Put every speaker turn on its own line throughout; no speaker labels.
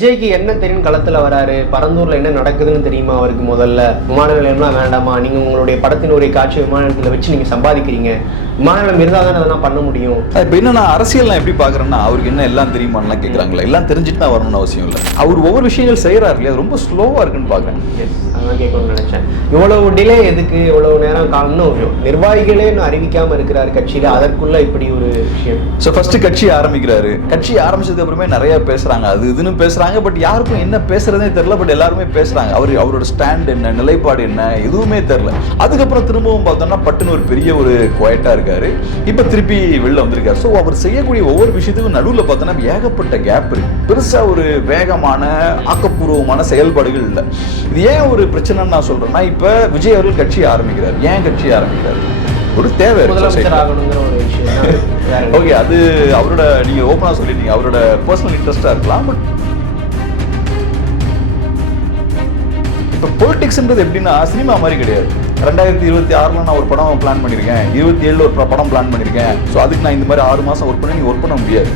விஜய்க்கு என்ன தெரியும் களத்துல வராரு? பரந்தூர்ல என்ன நடக்குதுன்னு தெரியுமா அவருக்கு முதல்ல? விமான நிலையம்லாம் வேண்டாமா? நீங்க உங்களுடைய படத்தினுடைய காட்சி விமான நிலையத்துல வச்சு நீங்க சம்பாதிக்கிறீங்க. விமான நிலையம் இருந்தால் தானே அதெல்லாம் பண்ண முடியும்.
இப்போ என்ன நான் அரசியல் நான் எப்படி பார்க்குறேன்னா அவருக்கு என்ன எல்லாம் தெரியுமான்லாம் கேட்குறாங்களா எல்லாம் தெரிஞ்சுட்டு தான் வரணும்னு அவசியம் இல்லை. அவர் ஒவ்வொரு விஷயங்கள் செய்கிறாரு இல்லையா? ரொம்ப ஸ்லோவாக இருக்குன்னு பார்க்குறேன்.
அதான் கேட்கணும்னு நினைச்சேன். இவ்வளவு டிலே எதுக்கு? இவ்வளவு நேரம் காலம்னு நிர்வாகிகளே இன்னும் அறிவிக்காம இருக்கிறாரு கட்சியில. அதற்குள்ள இப்படி ஒரு விஷயம்.
ஸோ ஃபர்ஸ்ட் கட்சி ஆரம்பிக்கிறாரு. கட்சி ஆரம்பிச்சதுக்கு அப்புறமே நிறைய பேசுறாங்க. அது இதுன்னு பேசுறாங்க பட் யாருக்கும் என்ன பேசுறதே தெரியல பட் எல்லாருமே பேசுறாங்க. அவர் அவரோட ஸ்டாண்ட் என்ன நிலைப்பாடு என்ன எதுவுமே தெரியல. அதுக்கப்புறம் திரும்பவும் பார்த்தோம்னா பட்டுன்னு ஒரு பெரிய ஒரு குவாய்ட்டா இருக்காரு. இப்போ திருப்பி வெளில வந்திருக்காரு. ஸோ அவர் செய்யக்கூடிய ஒவ்வொரு விஷயத்துக்கும் நடுவில் பார்த்தோன்னா ஏகப்பட்ட கேப் இருக்கு. பெருசா ஒரு வேகமான ஆக்கப்பூர்வமான செயல்பாடுகள் இல்லை. இது ஏன் ஒரு பிரச்சனைன்னு நான் சொல்றேன்னா இப்போ விஜய் அவர்கள் கட்சி ஆரம்பிக்கிறார். ஏன் கட்சி ஆரம்பிக்கிறார்? ஒரு தேவை? ஓகே அது அவரோட நீங்க ஓப்பனா சொல்லிட்டீங்க. அவரோட பர்சனல் இன்ட்ரெஸ்டா இருக்கலாம் பட் இப்போ பொலிட்டிக்ஸ்ன்றது எப்படின்னா சினிமா மாதிரி கிடையாது. ரெண்டாயிரத்தி இருபத்தி ஆறுல நான் ஒரு படம் பிளான் பண்ணியிருக்கேன் இருபத்தி ஏழுல ஒரு படம் பிளான் பண்ணியிருக்கேன் ஸோ அதுக்கு நான் இந்த மாதிரி ஆறு மாசம் ஒர்க் பண்ணி நீங்கள் ஒர்க் பண்ண முடியாது.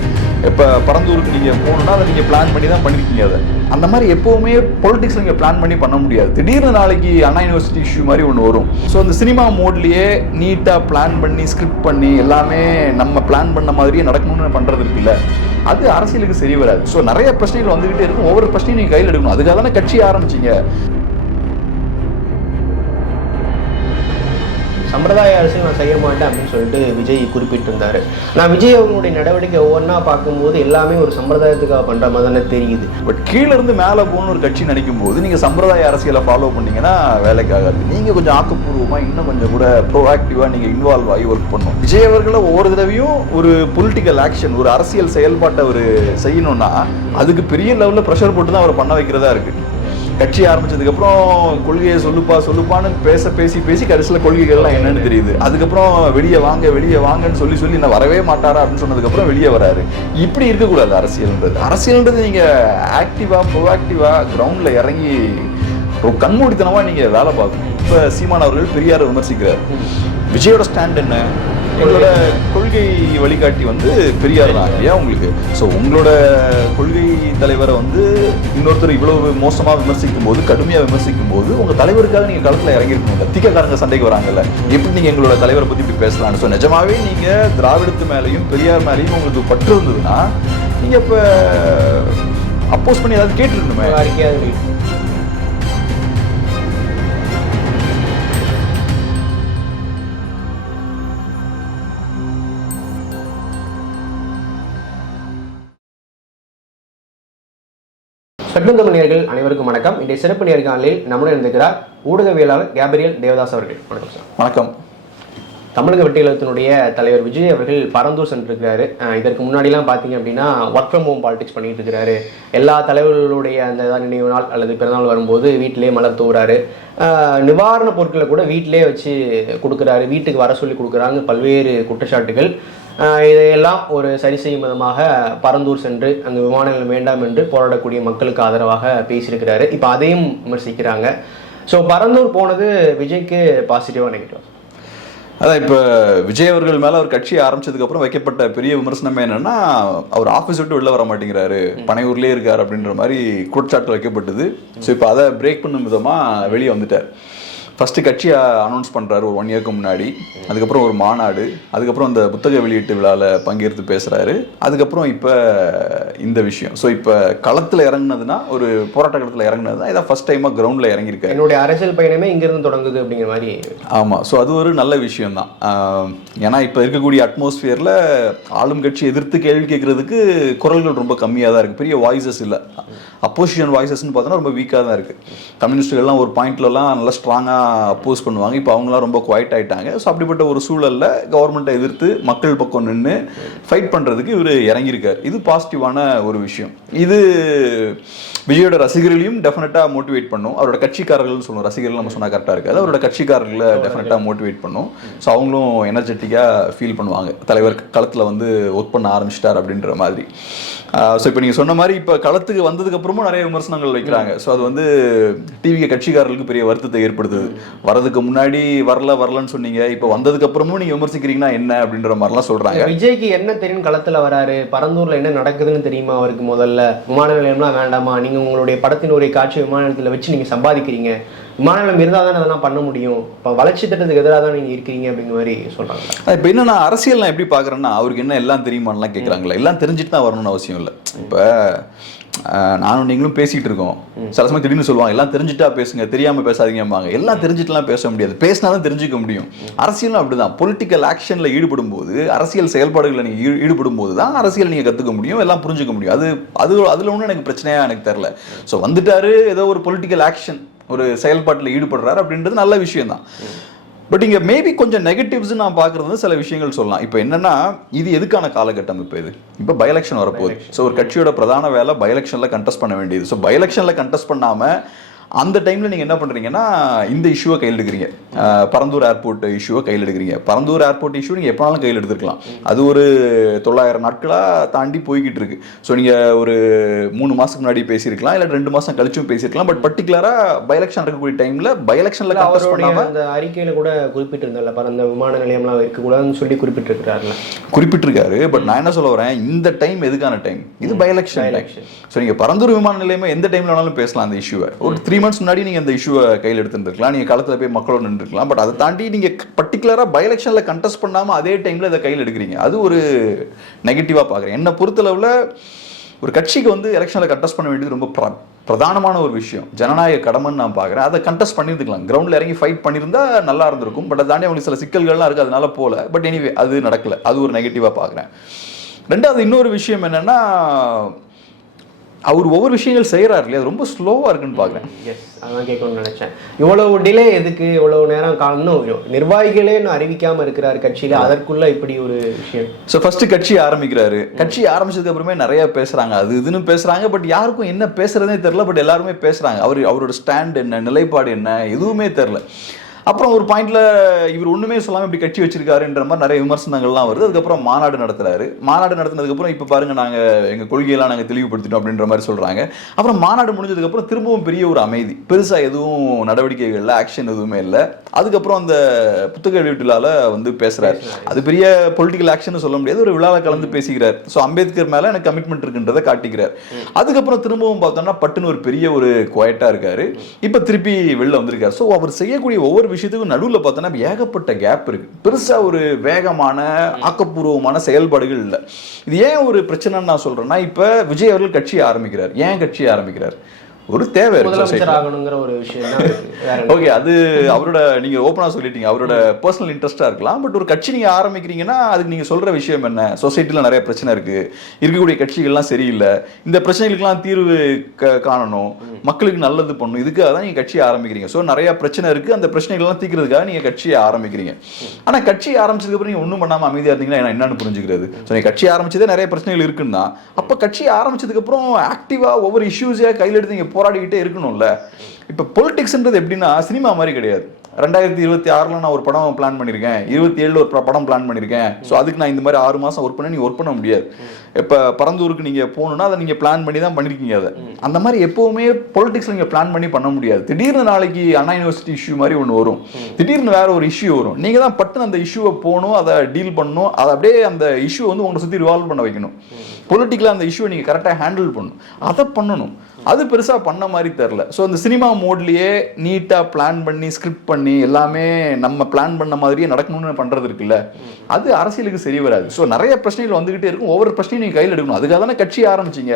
இப்போ பரந்தூருக்கு நீங்கள் போகணுன்னா அதை நீங்கள் பிளான் பண்ணி தான் பண்ணியிருக்கீங்க அதை. அந்த மாதிரி எப்போவுமே பொலிட்டிக்ஸ் நீங்கள் பிளான் பண்ணி பண்ண முடியாது. திடீர்னு நாளைக்கு அண்ணா யூனிவர்சிட்டி இஷ்யூ மாதிரி ஒன்று வரும். ஸோ அந்த சினிமா மோட்லேயே நீட்டாக பிளான் பண்ணி ஸ்கிரிப்ட் பண்ணி எல்லாமே நம்ம பிளான் பண்ண மாதிரியே நடக்கணும்னு பண்ணுறது இருக்குல்ல அது அரசியலுக்கு சரி வராது. ஸோ நிறைய பிரச்சனைகள் வந்துகிட்டே இருக்கும். ஒவ்வொரு பிரச்சனையும் நீங்கள் கையில் எடுக்கணும். அதுக்காக தானே கட்சி ஆரம்பிச்சீங்க.
சம்பிரதாய அரசியல் நான் செய்ய மாட்டேன் அப்படின்னு சொல்லிட்டு விஜய் குறிப்பிட்டிருந்தாரு. நான் விஜய் அவங்களுடைய நடவடிக்கை ஒவ்வொன்றா பார்க்கும்போது எல்லாமே ஒரு சம்பிரதாயத்துக்காக பண்ற மாதிரி தானே தெரியுது.
பட் கீழே இருந்து மேலே போகணும்னு ஒரு கட்சி நினைக்கும் போது நீங்க சம்பிரதாய அரசியலை ஃபாலோ பண்ணீங்கன்னா வேலைக்காக ஆகாது நீங்க கொஞ்சம் ஆக்கப்பூர்வமா இன்னும் கொஞ்சம் கூட ப்ரோஆக்டிவா நீங்க இன்வால்வ் ஆகி ஒர்க் பண்ணணும். விஜய் அவர்களை ஒவ்வொரு தடவையும் ஒரு பொலிட்டிக்கல் ஆக்ஷன் ஒரு அரசியல் செயல்பாட்டை அவர் செய்யணும்னா அதுக்கு பெரிய லெவலில் ப்ரெஷர் போட்டு தான் அவர் பண்ண வைக்கிறதா இருக்குது கட்சி ஆரம்பிச்சதுக்கப்புறம் கொள்கையை சொல்லுப்பா சொல்லுப்பான்னு பேச பேசி பேசி கடைசியில் கொள்கைகள்லாம் என்னன்னு தெரியுது. அதுக்கப்புறம் வெளியே வாங்க வெளியே வாங்கன்னு சொல்லி சொல்லி நான் வரவே மாட்டாரா? அப்படின்னு சொன்னதுக்கப்புறம் வெளியே வராரு. இப்படி இருக்கக்கூடாது அரசியல்ன்றது அரசியல்ன்றது நீங்கள் ஆக்டிவா ப்ரோஆக்டிவாக கிரவுண்டில் இறங்கி கண்மூடித்தனமாக நீங்கள் வேலை பார்க்கணும். இப்போ சீமான் அவர்கள் பெரியாரை விமர்சிக்கிறார். விஜயோட ஸ்டாண்ட் என்ன? எங்களோட கொள்கை வழிகாட்டி வந்து பெரியார் தான் இல்லையா உங்களுக்கு? ஸோ உங்களோட கொள்கை தலைவரை வந்து இன்னொருத்தர் இவ்வளவு மோசமாக விமர்சிக்கும் போது கடுமையாக விமர்சிக்கும் போது உங்கள் தலைவருக்காக நீங்கள் களத்துல இறங்கிருக்கணும் திக்கக்காரங்க சண்டைக்கு வராங்கல்ல. எப்படி நீங்கள் எங்களோட தலைவரை பற்றி இப்படி பேசலாம்னு? ஸோ நிஜமாவே நீங்கள் திராவிடத்து மேலேயும் பெரியார் மேலேயும் உங்களுக்கு பற்று இருந்ததுன்னா நீங்கள் இப்போ அப்போஸ் பண்ணி ஏதாவது கேட்டுருக்கணுமே?
சட்டம் தமிழர்கள் அனைவருக்கும் வணக்கம். இன்றைய சிறப்பு நேர்காணலில் நம்முடன் இருந்திருக்கிறார் ஊடகவியலாளர் கேப்ரியல் தேவதாஸ் அவர்கள். வணக்கம் சார்.
வணக்கம்.
தமிழக வெட்டியலத்தினுடைய தலைவர் விஜய் அவர்கள் பரந்தூர் சென்றிருக்கிறாரு. இதற்கு முன்னாடிலாம் பார்த்தீங்க அப்படின்னா ஒர்க் ஃப்ரம் ஹோம் பாலிடிக்ஸ் பண்ணிட்டு இருக்கிறாரு. எல்லா தலைவர்களுடைய அந்த நினைவு நாள் அல்லது பிறந்தநாள் வரும்போது வீட்டிலேயே மலர் தூவுறாரு. அஹ் நிவாரண பொருட்களை கூட வீட்டிலேயே வச்சு கொடுக்குறாரு. வீட்டுக்கு வர சொல்லி கொடுக்குறாங்க. பல்வேறு குற்றச்சாட்டுகள். இதையெல்லாம் ஒரு சரி செய்யும் விதமாக பரந்தூர் சென்று அங்கு விமான நிலையம் வேண்டாம் என்று போராடக்கூடிய மக்களுக்கு ஆதரவாக பேசியிருக்கிறாரு. இப்போ அதையும் விமர்சிக்கிறாங்க. ஸோ பரந்தூர் போனது விஜய்க்கு பாசிட்டிவாக நெகட்டிவ்
அதான் இப்போ விஜய் அவர்கள் மேல அவர் கட்சி ஆரம்பிச்சதுக்கு அப்புறம் வைக்கப்பட்ட பெரிய விமர்சனமே என்னன்னா அவர் ஆஃபீஸ் விட்டு வெளில வர மாட்டேங்கிறாரு. பனையூர்லயே இருக்காரு அப்படின்ற மாதிரி குற்றச்சாட்டு வைக்கப்பட்டது. ஸோ இப்போ அதை பிரேக் பண்ணும் விதமா வெளியே வந்துட்டார். ஃபர்ஸ்ட் கட்சி அனௌன்ஸ் பண்றாரு ஒரு ஒன் இயர்க்கு முன்னாடி. அதுக்கப்புறம் ஒரு மாநாடு. அதுக்கப்புறம் அந்த புத்தக வெளியீட்டு விழாவில் பங்கேற்று பேசுறாரு. அதுக்கப்புறம் இப்போ இந்த விஷயம். ஸோ இப்போ களத்தில் இறங்குனதுன்னா ஒரு போராட்ட களத்தில் இறங்குனதுன்னா இதான் ஃபர்ஸ்ட் டைமாக கிரவுண்டில் இறங்கியிருக்காரு.
என்னுடைய அரசியல் பயணமே இங்கிருந்து தொடங்குது அப்படிங்கிற மாதிரி.
ஆமாம் ஸோ அது ஒரு நல்ல விஷயம்தான். ஆஹ் ஏன்னா இப்போ இருக்கக்கூடிய அட்மாஸ்பியரில் ஆளும் கட்சி எதிர்த்து கேள்வி கேட்கறதுக்கு குரல்கள் ரொம்ப கம்மியாக தான் இருக்குது பெரிய வாய்ஸஸ் இல்லை. அப்போசிஷன் வாய்ஸஸ்னு பார்த்தோன்னா ரொம்ப வீக்காக தான் இருக்குது கம்யூனிஸ்டுகள்லாம் ஒரு பாயிண்ட்லலாம் நல்லா ஸ்ட்ராங்காக அப்போஸ் பண்ணுவாங்க. இப்போ அவங்களாம் ரொம்ப குவைட் ஆகிட்டாங்க ஸோ அப்படிப்பட்ட ஒரு சூழலில் கவர்மெண்ட்டை எதிர்த்து மக்கள் பக்கம் நின்று ஃபைட் பண்ணுறதுக்கு இவர் இறங்கியிருக்கார். இது பாசிட்டிவான ஒரு விஷயம். இது விஜயோட ரசிகர்களையும் டெஃபினட்டாக மோட்டிவேட் பண்ணும். அவரோட கட்சிக்காரர்கள்னு சொல்லுவோம். ரசிகர்கள் நம்ம சொன்னா கரெக்டாக இருக்காது. அவரோட கட்சிக்காரர்களை டெஃபினட்டாக மோட்டிவேட் பண்ணும். ஸோ அவங்களும் எனர்ஜெட்டிக்காக ஃபீல் பண்ணுவாங்க. தலைவர் களத்தில் வந்து ஒர்க் பண்ண ஆரம்பிச்சிட்டார் அப்படின்ற மாதிரி. ஸோ இப்போ நீங்கள் சொன்ன மாதிரி இப்போ களத்துக்கு வந்ததுக்கு அப்புறமும் நிறைய விமர்சனங்கள் வைக்கிறாங்க. ஸோ அது வந்து டிவி கட்சிக்காரர்களுக்கு பெரிய வருத்தத்தை ஏற்படுத்துது. வரதுக்கு முன்னாடி வரல வரலன்னு சொன்னீங்க. இப்போ வந்ததுக்கு அப்புறமும் நீங்கள் விமர்சிக்கிறீங்கன்னா என்ன அப்படின்ற மாதிரிலாம் சொல்கிறாங்க
விஜய்க்கு என்ன தெரியும் களத்துல வராரு? பரந்தூர்ல என்ன நடக்குதுன்னு தெரியுமா அவருக்கு முதல்ல? விமான நிலையம்லாம் வேண்டாமா? நீங்க உங்களுடைய படத்தினுடைய காட்சி விமான நிலையத்துல வச்சு நீங்க சம்பாதிக்கிறீங்க. விமான நிலையம் இருந்தால் தானே அதெல்லாம் பண்ண முடியும். இப்போ வளர்ச்சி திட்டத்துக்கு எதிராக தான் நீங்க இருக்கீங்க அப்படிங்கிற மாதிரி சொல்கிறாங்க
இப்போ என்னன்னா அரசியல் நான் எப்படி பார்க்குறேன்னா அவருக்கு என்ன எல்லாம் தெரியுமான்லாம் கேட்குறாங்களே எல்லாம் தெரிஞ்சுட்டு தான் வரணும்னு அவசியம் இல்லை. இப்போ நானும் நீங்களும் பேசிட்டு இருக்கோம். சில சமயம் திடீர்னு சொல்லுவாங்க எல்லாம் தெரிஞ்சுட்டா பேசுங்க தெரியாம பேசாதீங்கம்பாங்க. எல்லாம் தெரிஞ்சுட்டுலாம் பேச முடியாது. பேசினா தான் தெரிஞ்சுக்க முடியும். அரசியலும் அப்படிதான். பொலிட்டிக்கல் ஆக்ஷன்ல ஈடுபடும் போது அரசியல் செயல்பாடுகளில் நீங்க ஈ- ஈடுபடும் போது தான் அரசியல் நீங்க கத்துக்க முடியும் எல்லாம் புரிஞ்சுக்க முடியும். அது அது அதுல ஒன்றும் எனக்கு பிரச்சனையா எனக்கு தெரியல. ஸோ வந்துட்டாரு ஏதோ ஒரு பொலிட்டிக்கல் ஆக்ஷன் ஒரு செயல்பாட்டில் ஈடுபடுறாரு அப்படின்றது நல்ல விஷயம் தான் பட் இங்க மேபி கொஞ்சம் நெகட்டிவ்ஸ் நான் பார்க்கறது சில விஷயங்கள் சொல்லலாம். இப்போ என்னன்னா இது எதுக்கான காலகட்டம் இப்போ இது? இப்போ பை எலெக்ஷன் வரப்போகுது ஸோ ஒரு கட்சியோட பிரதான வேலை பை எலெக்ஷன்ல கண்டெஸ்ட் பண்ண வேண்டியது. ஸோ பை எலெக்ஷன்ல கண்டெஸ்ட் பண்ணாம அந்த டைம்ல நீங்க என்ன பண்றீங்கன்னா இந்த இஷ்யூவை கையில் எடுக்கிறீங்க பரந்தூர் ஏர்போர்ட் இஷ்யூவை கையில் எடுக்கிறீங்க பரந்தூர் ஏர்போர்ட் இஷ்யூ நீங்க எப்பனாலும் கையில் எடுத்துக்கலாம் அது ஒரு தொள்ளாயிரம் நாட்களா தாண்டி போய்கிட்டு இருக்கு ஸோ நீங்க ஒரு மூணு மாசத்துக்கு முன்னாடி பேசியிருக்கலாம் இல்லை ரெண்டு மாசம் கழிச்சும் பேசியிருக்கலாம். பட் பர்டிகுலரா பை எலெக்ஷன் இருக்கக்கூடிய டைம்ல பை எலெக்ஷன்ல கண்டெஸ்ட்
அவருடைய
பண்ணாம
அந்த அறிக்கையில கூட குறிப்பிட்டிருந்தால பாரு அந்த விமான நிலையம்லாம் இருக்கக்கூடாதுன்னு சொல்லி குறிப்பிட்டிருக்கிறாருல.
குறிப்பிட்டிருக்காரு பட் நான் என்ன சொல்ல வரேன் இந்த டைம் எதுக்கான டைம் இது பை எலெக்ஷன். ஸோ நீங்க பரந்தூர் விமான நிலையமே எந்த டைம்ல வேணாலும் பேசலாம் அந்த இஷ்யூவை ஒரு த்ரீ த்ரீ மந்த்ஸ் முன்னாடி நீங்கள் அந்த இஷ்யூவை கையில் எடுத்துருக்கலாம் நீங்கள் களத்தில் போய் மக்களோட நின்றுக்கலாம் பட் அதை தாண்டி நீங்கள் பர்டிகுலராக பை எலெக்ஷனில் கண்டெஸ்ட் பண்ணாமல் அதே டைமில் இதை கையில் எடுக்கிறீங்க. அது ஒரு நெகட்டிவாக பார்க்குறேன். என்னை பொறுத்தளவில் ஒரு கட்சிக்கு வந்து எலெக்ஷனில் கண்டெஸ்ட் பண்ண வேண்டியது ரொம்ப பிர- பிரதானமான ஒரு விஷயம். ஜனநாயக கடமைன்னு நான் பார்க்குறேன். அதை கண்டெஸ்ட் பண்ணியிருந்துக்கலாம். கிரவுண்டில் இறங்கி ஃபைட் பண்ணியிருந்தா நல்லா இருந்திருக்கும். பட் அதை தாண்டி அவங்களுக்கு சில சிக்கல்கள்லாம் இருக்குது அதனால போகல. பட் எனிவே அது நடக்கலை. அது ஒரு நெகட்டிவாக பார்க்குறேன். ரெண்டாவது இன்னொரு விஷயம் என்னென்னா அவர் ஒவ்வொரு விஷயங்கள் செய்கிறாரு இல்லையா? அது ரொம்ப ஸ்லோவாக இருக்குன்னு பார்க்குறேன்.
எஸ் அதான் கேட்கணும்னு நினைச்சேன். இவ்வளவு டிலே எதுக்கு? இவ்வளவு நேரம் காலம் இன்னும் நிர்வாகிகளே இன்னும் அறிவிக்காம இருக்கிறார் கட்சியில. அதற்குள்ள இப்படி ஒரு விஷயம்.
ஸோ ஃபர்ஸ்ட் கட்சி ஆரம்பிக்கிறாரு. கட்சி ஆரம்பிச்சதுக்கு அப்புறமே நிறைய பேசுறாங்க. அது இதுன்னு பேசுறாங்க பட் யாருக்கும் என்ன பேசுறதே தெரியல பட் எல்லாருமே பேசுறாங்க. அவர் அவரோட ஸ்டாண்ட் என்ன நிலைப்பாடு என்ன எதுவுமே தெரியல. அப்புறம் ஒரு பாயிண்ட்ல இவர் ஒண்ணுமே சொல்லாம இப்படி கட்சி வச்சிருக்காருன்ற மாதிரி நிறைய விமர்சனங்கள்லாம் வருது. அதுக்கப்புறம் மாநாடு நடத்துறாரு. மாநாடு நடத்தினதுக்கு அப்புறம் இப்ப பாருங்க நாங்க எங்க கொள்கையெல்லாம் நாங்க தெளிவுபடுத்திட்டோம் அப்படின்ற மாதிரி சொல்றாங்க. அப்புறம் மாநாடு முடிஞ்சதுக்கு அப்புறம் திரும்பவும் பெரிய ஒரு அமைதி. பெருசா எதுவும் நடவடிக்கைகள்ல ஆக்ஷன் எதுவுமே இல்லை. அதுக்கப்புறம் அந்த புத்தக வெளியீட்டு விழால வந்து பேசுறாரு. அது பெரிய பொலிட்டிக்கல் ஆக்ஷன் சொல்ல முடியாது. ஒரு விழாவில் கலந்து பேசிக்கிறார். ஸோ அம்பேத்கர் மேல எனக்கு கமிட்மெண்ட் இருக்குன்றதை காட்டிக்கிறார். அதுக்கப்புறம் திரும்பவும் பார்த்தோம்னா பட்டுன்னு ஒரு பெரிய ஒரு குவாய்ட்டா இருக்காரு. இப்போ திருப்பி வெளில வந்திருக்காரு. ஸோ அவர் செய்யக்கூடிய ஒவ்வொரு விஷயத்துக்கும் நடுவில் பார்த்தோன்னா ஏகப்பட்ட கேப் இருக்கு. பெருசா ஒரு வேகமான ஆக்கப்பூர்வமான செயல்பாடுகள் இல்லை. இது ஏன் ஒரு பிரச்சனைன்னு நான் சொல்றேன்னா இப்போ விஜய் அவர்கள் கட்சி ஆரம்பிக்கிறார். ஏன் கட்சி ஆரம்பிக்கிறார்? ஒரு தேவை.
ஆகணுங்கிற ஒரு விஷயம்?
ஓகே அது. அவரோட நீங்க ஓப்பனா சொல்லிட்டீங்க. அவரோட பர்சனல் இன்ட்ரெஸ்டா இருக்கலாம் பட் ஒரு கட்சி நீங்க ஆரம்பிக்கிறீங்கன்னா அதுக்கு நீங்க சொல்ற விஷயம் என்ன? சொசைட்டில நிறைய பிரச்சனை இருக்கு. இருக்கக்கூடிய கட்சிகள்லாம் சரியில்லை. இந்த பிரச்சனைகளுக்கெல்லாம் தீர்வு காணணும். மக்களுக்கு நல்லது பண்ணணும். இதுக்காக தான் நீங்க கட்சி ஆரம்பிக்கிறீங்க. ஸோ நிறைய பிரச்சனை இருக்கு. அந்த பிரச்சனைகள்லாம் தீர்க்கிறதுக்காக நீங்க கட்சியை ஆரம்பிக்கிறீங்க. ஆனா கட்சி ஆரம்பிச்சதுக்கு அப்புறம் நீங்க ஒண்ணும் பண்ணாம அமைதியா இருந்தீங்கன்னா என்னன்னு புரிஞ்சுக்கிறது? ஸோ நீங்க கட்சி ஆரம்பிச்சதே நிறைய பிரச்சனைகள் இருக்குன்னா அப்ப கட்சி ஆரம்பிச்சதுக்கு அப்புறம் ஆக்டிவா ஒவ்வொரு இஷ்யூஸையா கையில் எடுத்து போராடிக்கிட்டே இருக்கணும்ல. இப்போ பொலிட்டிக்ஸ்ன்றது எப்படின்னா சினிமா மாதிரி கிடையாது. ரெண்டாயிரத்தி இருபத்தி ஆறுல நான் ஒரு படம் பிளான் பண்ணியிருக்கேன் இருபத்தி ஏழுல ஒரு ப- படம் பிளான் பண்ணியிருக்கேன் ஸோ அதுக்கு நான் இந்த மாதிரி ஆறு மாதம் ஒர்க் பண்ண நீங்கள் ஒர்க் பண்ண முடியாது. இப்போ பரந்தூருக்கு நீங்கள் போகணுன்னா அதை நீங்கள் பிளான் பண்ணி தான் பண்ணிருக்கீங்க அதை. அந்த மாதிரி எப்போவுமே பொலிட்டிக்ஸ் நீங்கள் பிளான் பண்ணி பண்ண முடியாது. திடீர்னு நாளைக்கு அண்ணா யூனிவர்சிட்டி இஷ்யூ மாதிரி ஒன்று வரும். திடீர்னு வேற ஒரு இஷ்யூ வரும். நீங்கள் தான் பட்டுன்னு அந்த இஷ்யூவை போகணும் அதை டீல் பண்ணணும் அதை அப்படியே அந்த இஷ்யூ வந்து உங்களை சுற்றி ரிவால்வ் பண்ண வைக்கணும். பொலிட்டிக்கலாக அந்த இஷ்யூவை நீங்கள் கரெக்டாக ஹேண்டில் பண்ணணும். அதை பண்ணணும். அது பெருசாக பண்ண மாதிரி தெரில ஸோ அந்த சினிமா மோட்லேயே நீட்டாக பிளான் பண்ணி ஸ்கிரிப்ட் பண்ணி எல்லாமே நம்ம பிளான் பண்ண மாதிரியே நடக்கணும்னு பண்ணுறது இருக்குல்ல. அது அரசியலுக்கு சரி வராது. ஸோ நிறைய பிரச்சனைகள் வந்துகிட்டே இருக்கும். ஒவ்வொரு பிரச்சனையும் நீங்கள் கையில் எடுக்கணும். அதுக்காக தானே கட்சி ஆரம்பிச்சீங்க.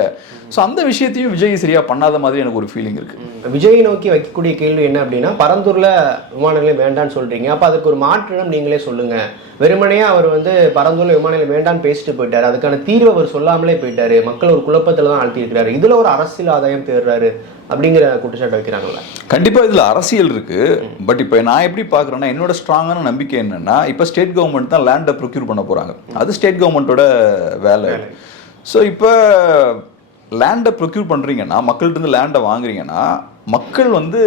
ஸோ அந்த விஷயத்தையும் விஜய் சரியாக பண்ணாத மாதிரி எனக்கு ஒரு ஃபீலிங்
இருக்குது விஜய் நோக்கி வைக்கக்கூடிய கேள்வி என்ன அப்படின்னா பரந்தூரில் விமான நிலையம் வேண்டாம்னு சொல்றீங்க. அப்போ அதுக்கு ஒரு மாற்றிடம் நீங்களே சொல்லுங்கள் வெறுமனையே அவர் வந்து பரந்தூர்ல விமான நிலையம் வேண்டாம்னு பேசிட்டு போயிட்டாரு. அதுக்கான தீர்வு அவர் சொல்லாமலே போயிட்டாரு. மக்கள் ஒரு குழப்பத்துல தான் ஆழ்த்தி இருக்கிறாரு இதுல ஒரு அரசியல் ஆதாயம் தேடுறாரு அப்படிங்கிற குற்றச்சாட்டு வைக்கிறாங்கல்ல.
கண்டிப்பா இதுல அரசியல் இருக்கு. பட் இப்போ நான் எப்படி பார்க்கறேன்னா என்னோட ஸ்ட்ராங்கான நம்பிக்கை என்னன்னா இப்போ ஸ்டேட் கவர்மெண்ட் தான் லேண்டை ப்ரொக்யூர் பண்ண போறாங்க. அது ஸ்டேட் கவர்மெண்ட்டோட வேலை ஸோ இப்போ லேண்டை ப்ரொக்யூர் பண்ணுறீங்கன்னா மக்கள்கிட்ட இருந்து லேண்டை வாங்குறீங்கன்னா மக்கள் வந்து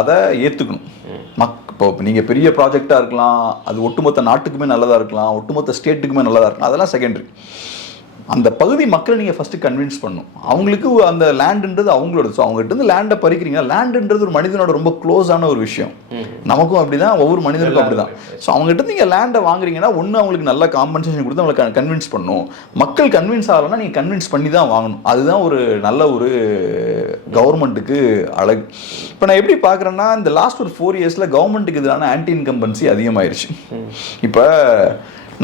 அதை ஏற்றுக்கணும் மக் இப்போ நீங்கள் பெரிய ப்ராஜெக்டாக இருக்கலாம் அது ஒட்டுமொத்த நாட்டுக்குமே நல்லதாக இருக்கலாம் ஒட்டுமொத்த ஸ்டேட்டுக்குமே நல்லதாக இருக்கலாம் அதெல்லாம் செகண்டரி அந்த பகுதி மக்களை நீங்கள் ஃபஸ்ட்டு கன்வின்ஸ் பண்ணும். அவங்களுக்கு அந்த லேண்டுன்றது அவங்களோட. ஸோ அவங்ககிட்ட இருந்து லேண்டை பறிக்கிறீங்கன்னா லேண்டுன்றது ஒரு மனிதனோட ரொம்ப க்ளோஸான ஒரு விஷயம். நமக்கும் அப்படிதான் ஒவ்வொரு மனிதனுக்கும் அப்படிதான். ஸோ அவங்ககிட்ட நீங்கள் லேண்டை வாங்குறீங்கன்னா ஒன்று அவங்களுக்கு நல்ல காம்பன்சேஷன் கொடுத்து அவங்களை கன்வின்ஸ் பண்ணும். மக்கள் கன்வின்ஸ் ஆகலைன்னா நீங்கள் கன்வின்ஸ் பண்ணி தான் வாங்கணும். அதுதான் ஒரு நல்ல ஒரு கவர்மெண்ட்டுக்கு அழகு. இப்போ நான் எப்படி பார்க்குறேன்னா இந்த லாஸ்ட் ஒரு ஃபோர் இயர்ஸில் கவர்மெண்ட்டுக்கு எதிரான ஆன்டி இன்கம்பன்சி அதிகமாயிருச்சு இப்போ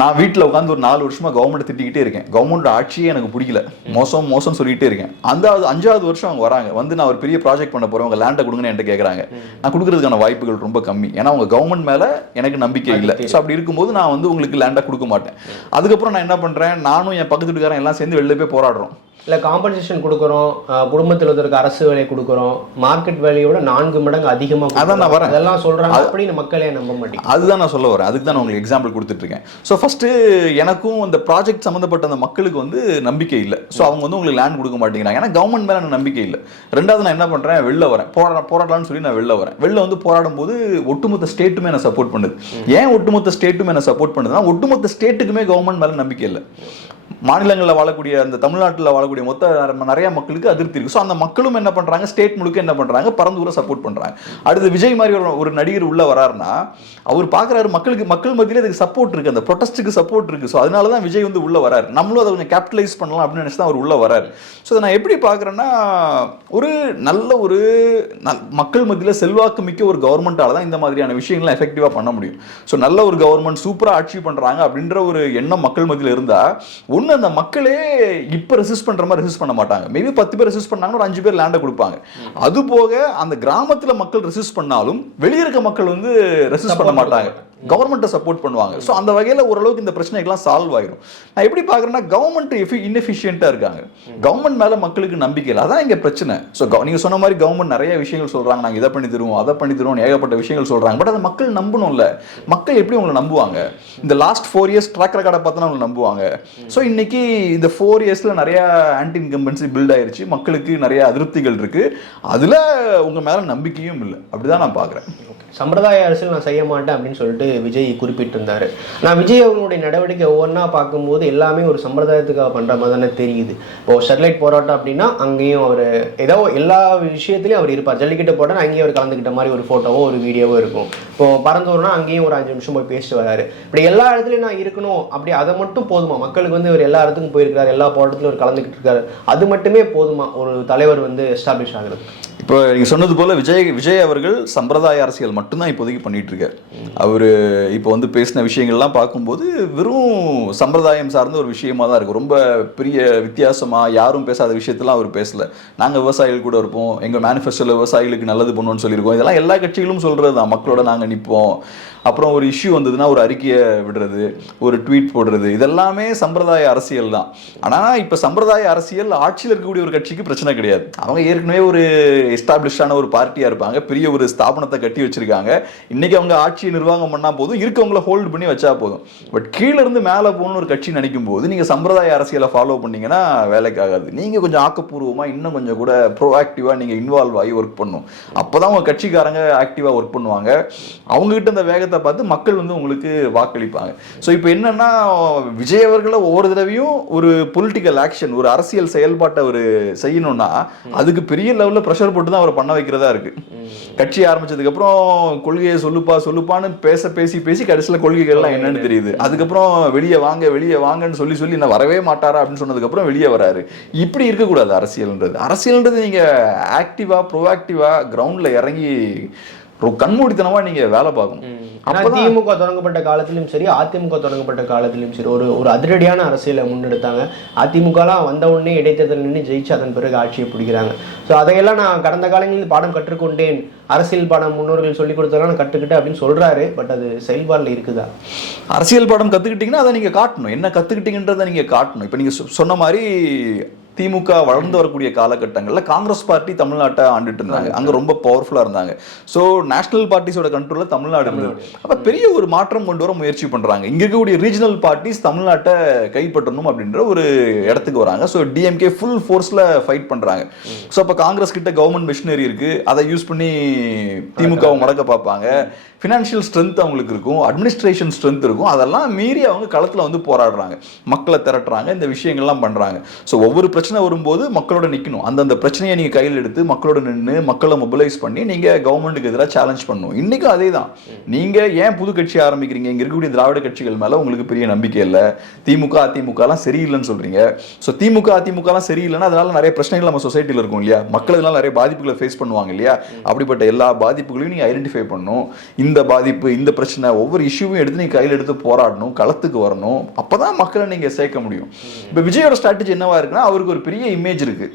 நான் வீட்டில் உட்காந்து ஒரு நாலு வருஷமா கவர்மெண்ட் திட்டிக்கிட்டே இருக்கேன். கவர்மெண்ட் ஆட்சியே எனக்கு பிடிக்கல. மோசம் மோசம் சொல்லிட்டே இருக்கேன். அந்த அஞ்சாவது வருஷம் அவங்க வராங்க. வந்து நான் ஒரு பெரிய ப்ராஜெக்ட் பண்ண போறேன். உங்க லேண்டை கொடுங்கன்னு என்கிட்ட கேட்குறாங்க நான் கொடுக்கறதுக்கான வாய்ப்புகள் ரொம்ப கம்மி. ஏன்னா உங்க கவர்மெண்ட் மேல எனக்கு நம்பிக்கை இல்லை. ஸோ அப்படி இருக்கும்போது நான் வந்து உங்களுக்கு லேண்டை கொடுக்க மாட்டேன். அதுக்கப்புறம் நான் என்ன பண்றேன்? நானும் என் பக்கத்து வீட்டுக்காரன் எல்லாம் சேர்ந்து வெளில போய் போராடுறோம்.
இல்லை காம்பன்சேஷன் கொடுக்குறோம் குடும்பத்தில் ஒருத்தருக்கு அரசு வேலை கொடுக்குறோம் மார்க்கெட் வேலையோட நான்கு மடங்கு அதிகமாக
அதான் நான் வரேன்.
அதெல்லாம் சொல்றாங்க அப்படின்னு மக்களே நம்ப மாட்டேங்க
அதுதான் நான் சொல்ல வரேன். அதுக்கு தான் நான் உங்களுக்கு எக்ஸாம்பிள் கொடுத்துட்டு இருக்கேன் ஸோ ஃபர்ஸ்ட் எனக்கும் அந்த ப்ராஜெக்ட் சம்மந்தப்பட்ட அந்த மக்களுக்கு வந்து நம்பிக்கை இல்லை. ஸோ அவங்க வந்து உங்களுக்கு லேண்ட் கொடுக்க மாட்டேங்கிறாங்க. ஏன்னா கவர்மெண்ட் மேலே எனக்கு நம்பிக்கை இல்லை. ரெண்டாவது நான் என்ன பண்றேன்? வெளில வரேன். போரா போராடலாம்னு சொல்லி நான் வெளில வரேன். வெளில வந்து போராடும் போது ஒட்டுமொத்த ஸ்டேட்டுமே என்ன சப்போர்ட் பண்ணுது. ஏன் ஒட்டுமொத்த ஸ்டேட்டுமே என்ன சப்போர்ட் பண்ணுதுன்னா ஒட்டுமொத்த ஸ்டேட்டுக்குமே கவர்மெண்ட் மேலே நம்பிக்கை இல்லை. மாநிலங்களில் வாழக்கூடிய அந்த தமிழ்நாட்டில் வாழக்கூடிய மொத்த நிறைய மக்களுக்கு அதிருப்தி இருக்குது ஸோ அந்த மக்களும் என்ன பண்ணுறாங்க ஸ்டேட் முழுக்க என்ன பண்றாங்க? பரந்தூர சப்போர்ட் பண்ணுறாங்க அடுத்து விஜய் மாதிரி ஒரு ஒரு நடிகர் உள்ளே வராருன்னா அவர் பார்க்குறாரு மக்களுக்கு மக்கள் மத்தியில் இதுக்கு சப்போர்ட் இருக்குது அந்த ப்ரொட்டஸ்ட்டுக்கு சப்போர்ட் இருக்குது ஸோ அதனால தான் விஜய் வந்து உள்ளே வராரு. நம்மளும் அதை கொஞ்சம் கேபிட்டலைஸ் பண்ணலாம் அப்படின்னு நினச்சி தான் அவர் உள்ளே வராரு. ஸோ அதை நான் எப்படி பார்க்குறேன்னா ஒரு நல்ல ஒரு நல்- மக்கள் மத்தியில் செல்வாக்கு மிக்க ஒரு கவர்மெண்ட்டால் தான் இந்த மாதிரியான விஷயங்கள்லாம் எஃபெக்டிவாக பண்ண முடியும். ஸோ நல்ல ஒரு கவர்மெண்ட் சூப்பராக ஆட்சி பண்ணுறாங்க அப்படின்ற ஒரு எண்ணம் மக்கள் மத்தியில் இருந்தால் ஒன்று அந்த மக்களே இப்போ ரெசிஸ்ட் பண்ணுற மாதிரி ரெசிஸ்ட் பண்ண மாட்டாங்க. மேபி பத்து பேர் ரெசிஸ்ட் பண்ணாங்கன்னா ஒரு அஞ்சு பேர் லேண்டை கொடுப்பாங்க. அது போக அந்த கிராமத்தில் மக்கள் ரெசிஸ்ட் பண்ணாலும் வெளியே இருக்க மக்கள் வந்து ரெசிஸ்ட் பண்ண மாட்டாங்க. கவர்மெண்ட்டை சப்போர்ட் பண்ணுவாங்க. ஸோ அந்த வகையில் ஓரளவுக்கு இந்த பிரச்சனைகள்லாம் சால்வ் ஆகிடும் நான் எப்படி பார்க்குறேன்னா கவர்மெண்ட் எஃபி இன்எஃபிஷியண்ட்டாக இருக்காங்க. கவர்மெண்ட் மேலே மக்களுக்கு நம்பிக்கை இல்லை. அதான் இங்கே பிரச்சனை. ஸோ நீங்கள் சொன்ன மாதிரி கவர்மெண்ட் நிறைய விஷயங்கள் சொல்கிறாங்க நாங்கள் இதை பண்ணி தருவோம் அதை பண்ணி தருவோம் ஏகப்பட்ட விஷயங்கள் சொல்கிறாங்க பட் அதை மக்கள் நம்பணும்ல. மக்கள் எப்படி உங்களை நம்புவாங்க? இந்த லாஸ்ட் ஃபோர் இயர்ஸ் ட்ராக் ரெக்கார்டை பார்த்தா உங்களை நம்புவாங்க. ஸோ இன்னைக்கு இந்த ஃபோர் இயர்ஸில் நிறைய ஆன்டி இன்கம்பன்சி பில்ட் ஆயிருச்சு. மக்களுக்கு நிறைய அதிருப்திகள் இருக்குது அதில் உங்கள் மேலே நம்பிக்கையும் இல்லை. அப்படிதான் நான் பார்க்குறேன்.
சம்பிரதாய அரசியல் நான் செய்ய மாட்டேன் அப்படின்னு சொல்லிட்டு விஜய் குறிப்பிட்டிருந்தாரு. நான் விஜய் அவர்களுடைய நடவடிக்கை ஒவ்வொன்றா பார்க்கும்போது எல்லாமே ஒரு சம்பிரதாயத்துக்காக பண்ற மாதிரி தானே தெரியுது. இப்போ ஸ்டெர்லைட் போராட்டம் அப்படின்னா அங்கேயும் அவர் ஏதோ எல்லா விஷயத்துலையும் அவர் இருப்பார். ஜல்லிக்கட்டு போட்டால் அங்கேயும் அவர் கலந்துக்கிட்ட மாதிரி ஒரு ஃபோட்டோவோ ஒரு வீடியோவோ இருக்கும். இப்போ பறந்தோர்னா அங்கேயும் ஒரு அஞ்சு நிமிஷம் போய் பேசிட்டு வராரு. இப்படி எல்லா இடத்துலையும் நான் இருக்கணும் அப்படி அதை மட்டும் போதுமா? மக்களுக்கு வந்து இவர் எல்லா இடத்துக்கும் போயிருக்காரு எல்லா போராட்டத்திலும் அவர் கலந்துக்கிட்டு இருக்காரு. அது மட்டுமே போதுமா? ஒரு தலைவர் வந்து எஸ்டாப்ளிஷ் ஆகுறது
இப்போ நீங்க சொன்னது போல விஜய் விஜய் அவர்கள் சம்பிரதாய அரசியல் மட்டும்தான் இப்போதைக்கு பண்ணிட்டு இருக்காரு. அவரு இப்போ வந்து பேசின விஷயங்கள்லாம் பார்க்கும்போது வெறும் சம்பிரதாயம் சார்ந்த ஒரு விஷயமா தான் இருக்கும். ரொம்ப பெரிய வித்தியாசமாக யாரும் பேசாத விஷயத்தெல்லாம் அவர் பேசல. நாங்கள் விவசாயிகள் கூட இருப்போம். எங்கள் மேனிஃபெஸ்டோவில் விவசாயிகளுக்கு நல்லது பண்ணுவோம்னு சொல்லியிருக்கோம். இதெல்லாம் எல்லா கட்சிகளும் சொல்கிறது தான் மக்களோட நாங்கள் நிற்போம் அப்புறம் ஒரு இஷ்யூ வந்ததுன்னா ஒரு அறிக்கையை விடுறது ஒரு ட்வீட் போடுறது. இதெல்லாமே சம்பிரதாய அரசியல் தான். ஆனால் இப்போ சம்பிரதாய அரசியல் ஆட்சியில் இருக்கக்கூடிய ஒரு கட்சிக்கு பிரச்சனை கிடையாது. அவங்க ஏற்கனவே ஒரு எஸ்டாப்ளிஷ்டான ஒரு பார்ட்டியாக இருப்பாங்க. பெரிய ஒரு ஸ்தாபனத்தை கட்டி வச்சிருக்காங்க. இன்னைக்கு அவங்க ஆட்சியை நிர்வாகம் பண்ணால் போதும். இருக்கவங்கள ஹோல்டு பண்ணி வச்சா போதும். பட் கீழேருந்து இருந்து மேல போகணும்னு ஒரு கட்சி நினைக்கும் போது நீங்கள் சம்பிரதாய அரசியலை ஃபாலோ பண்ணீங்கன்னா வேலைக்கு ஆகாது. நீங்கள் கொஞ்சம் ஆக்கப்பூர்வமாக இன்னும் கொஞ்சம் கூட ப்ரோஆக்டிவாக நீங்கள் இன்வால்வ் ஆகி ஒர்க் பண்ணும் அப்பதான் உங்கள் கட்சிக்காரங்க ஆக்டிவாக ஒர்க் பண்ணுவாங்க. அவங்க கிட்ட இந்த வேகத்தை பார்த்து மக்கள் வந்து உங்களுக்கு வாக்களிப்பாங்க. ஸோ இப்போ என்னன்னா விஜய் அவர்களை ஒவ்வொரு தடவையும் ஒரு பொலிட்டிக்கல் ஆக்ஷன் ஒரு அரசியல் செயல்பாட்டை அவர் செய்யணும்னா அதுக்கு பெரிய லெவலில் ப்ரெஷர் போட்டு தான் அவர் பண்ண வைக்கிறதா இருக்கு. கட்சி ஆரம்பிச்சதுக்கு அப்புறம் கொள்கையை சொல்லுப்பா சொல்லுப்பான்னு பேச பேசி பேசி கடைசியில் கொள்கைகள்லாம் என்னன்னு தெரியுது. அதுக்கப்புறம் வெளியே வாங்க வெளியே வாங்கன்னு சொல்லி சொல்லி நான் வரவே மாட்டாரா? அப்படின்னு சொன்னதுக்கு அப்புறம் வெளியே வராரு. இப்படி இருக்கக்கூடாது அரசியல்ன்றது. அரசியல்ன்றது நீங்க ஆக்டிவா ப்ரோஆக்டிவா கிரவுண்ட்ல இறங்கி ஒரு கண்மூடித்தனமா நீங்க வேலை பார்க்கணும்.
ஆனா திமுக தொடங்கப்பட்ட காலத்திலும் சரி அதிமுக தொடங்கப்பட்ட காலத்திலும் சரி ஒரு ஒரு அதிரடியான அரசியலை முன்னெடுத்தாங்க. அதிமுகலாம் வந்த உடனே இடைத்தேர்தல் நின்று ஜெயிச்சு அதன் பிறகு ஆட்சியை பிடிக்கிறாங்க. ஸோ அதையெல்லாம் நான் கடந்த காலங்களில் பாடம் கற்றுக்கொண்டேன். அரசியல் பாடம் முன்னோர்கள் சொல்லி கொடுத்ததெல்லாம் நான் கற்றுக்கிட்டேன் அப்படின்னு சொல்றாரு பட் அது செயல்பாடுல இருக்குதா?
அரசியல் பாடம் கத்துக்கிட்டீங்கன்னா அதை நீங்க காட்டணும். என்ன கத்துக்கிட்டீங்கன்றதை நீங்க காட்டணும். இப்போ நீங்க சொன்ன மாதிரி திமுக வளர்ந்து வரக்கூடிய காலகட்டங்கள்ல காங்கிரஸ் பார்ட்டி தமிழ்நாட்டை ஆண்டுட்டு இருந்தாங்க அங்க ரொம்ப பவர்ஃபுல்லா இருந்தாங்க. சோ நேஷனல் பார்ட்டிஸோட கண்ட்ரோல்ல தமிழ்நாடு இருந்தது. அப்ப பெரிய ஒரு மாற்றம் கொண்டு வர முயற்சி பண்றாங்க. இங்க இருக்கக்கூடிய ரீஜனல் பார்ட்டிஸ் தமிழ்நாட்டை கைப்பற்றணும் அப்படின்ற ஒரு இடத்துக்கு வராங்க. ஸோ டிஎம்கே ஃபுல் ஃபோர்ஸ்ல ஃபைட் பண்றாங்க. ஸோ அப்ப காங்கிரஸ் கிட்ட கவர்மெண்ட் மிஷினரி இருக்கு. அதை யூஸ் பண்ணி திமுகவை முடக்க பார்ப்பாங்க. ஃபினான்ஷியல் ஸ்ட்ரென்த் அவங்களுக்கு இருக்கும் அட்மினிஸ்ட்ரேஷன் ஸ்ட்ரென்த் இருக்கும். அதெல்லாம் மீறி அவங்க களத்தில் வந்து போராடுறாங்க. மக்களை திரட்டுறாங்க இந்த விஷயங்கள்லாம் பண்ணுறாங்க ஸோ ஒவ்வொரு பிரச்சனை வரும்போது மக்களோட நிற்கணும் அந்தந்த பிரச்சனையை நீங்கள் கையில் எடுத்து மக்களோட நின்று மக்களை மொபிலைஸ் பண்ணி நீங்கள் கவர்மெண்ட்டுக்கு எதிராக சேலஞ்ச் பண்ணணும். இன்றைக்கும் அதே தான் நீங்கள் ஏன் புது கட்சி ஆரம்பிக்கிறீங்க? இங்கே இருக்கக்கூடிய திராவிட கட்சிகள் மேலே உங்களுக்கு பெரிய நம்பிக்கை இல்லை. திமுக அதிமுகலாம் சரியில்லைன்னு சொல்கிறீங்க ஸோ திமுக அதிமுகலாம் சரியில்லைன்னா அதனால நிறைய பிரச்சனைகள் நம்ம சொசைட்டியில் இருக்கும் இல்லையா? மக்கள் இதெல்லாம் நிறைய பாதிப்புகளை ஃபேஸ் பண்ணுவாங்க இல்லையா? அப்படிப்பட்ட எல்லா பாதிப்புகளையும் நீங்கள் ஐடென்டிஃபை பண்ணணும். இந்த இந்த பாதிப்பு இந்த பிரச்சனை ஒவ்வொரு இஷ்யூவும் எடுத்து நீங்கள் கையில் எடுத்து போராடணும் களத்துக்கு வரணும். அப்பதான் மக்களை நீங்கள் சேர்க்க முடியும். இப்போ விஜயோட ஸ்ட்ராட்டஜி என்னவா இருக்குன்னா அவருக்கு ஒரு பெரிய இமேஜ்
இருக்குது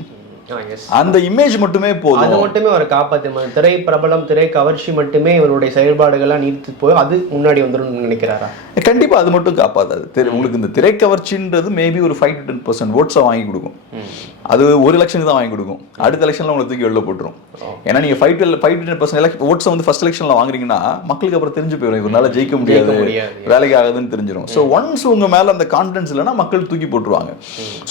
அந்த இமேஜ் மட்டுமே
அது
போதும்
மட்டுமே அவரை காப்பாற்று திரை பிரபலம் திரை கவர்ச்சி மட்டுமே இவருடைய செயல்பாடுகள்லாம் நீர்த்து போய் அது முன்னாடி வந்துடும் நினைக்கிறாரா?
கண்டிப்பா அது மட்டும் காப்பாத்தாது. திரை- உங்களுக்கு இந்த திரைக்கவர்ச்சின்றது மேபி ஒரு ஃபைவ் டு டென் பர்சன்ட் ஓட்ஸை வாங்கி கொடுக்கும். அது ஒரு எலெக்ஷனுக்கு தான் வாங்கி கொடுக்கும். அடுத்த எலெக்ஷன்ல உங்களை தூக்கி வெளில போட்டுரும். ஏன்னா நீங்க five to five to ten percent ஓட்ஸை வந்து ஃபர்ஸ்ட் எலெக்ஷன்ல வாங்குறீங்கன்னா மக்களுக்கு அப்புறம் தெரிஞ்சு போயிடும் இவரால ஜெயிக்க முடியாது. வேலைக்கு ஆகுதுன்னு தெரிஞ்சிடும் ஸோ ஒன்ஸ் உங்க மேல அந்த கான்ஃபிடன்ஸ் இல்லைன்னா மக்கள் தூக்கி போட்டுருவாங்க.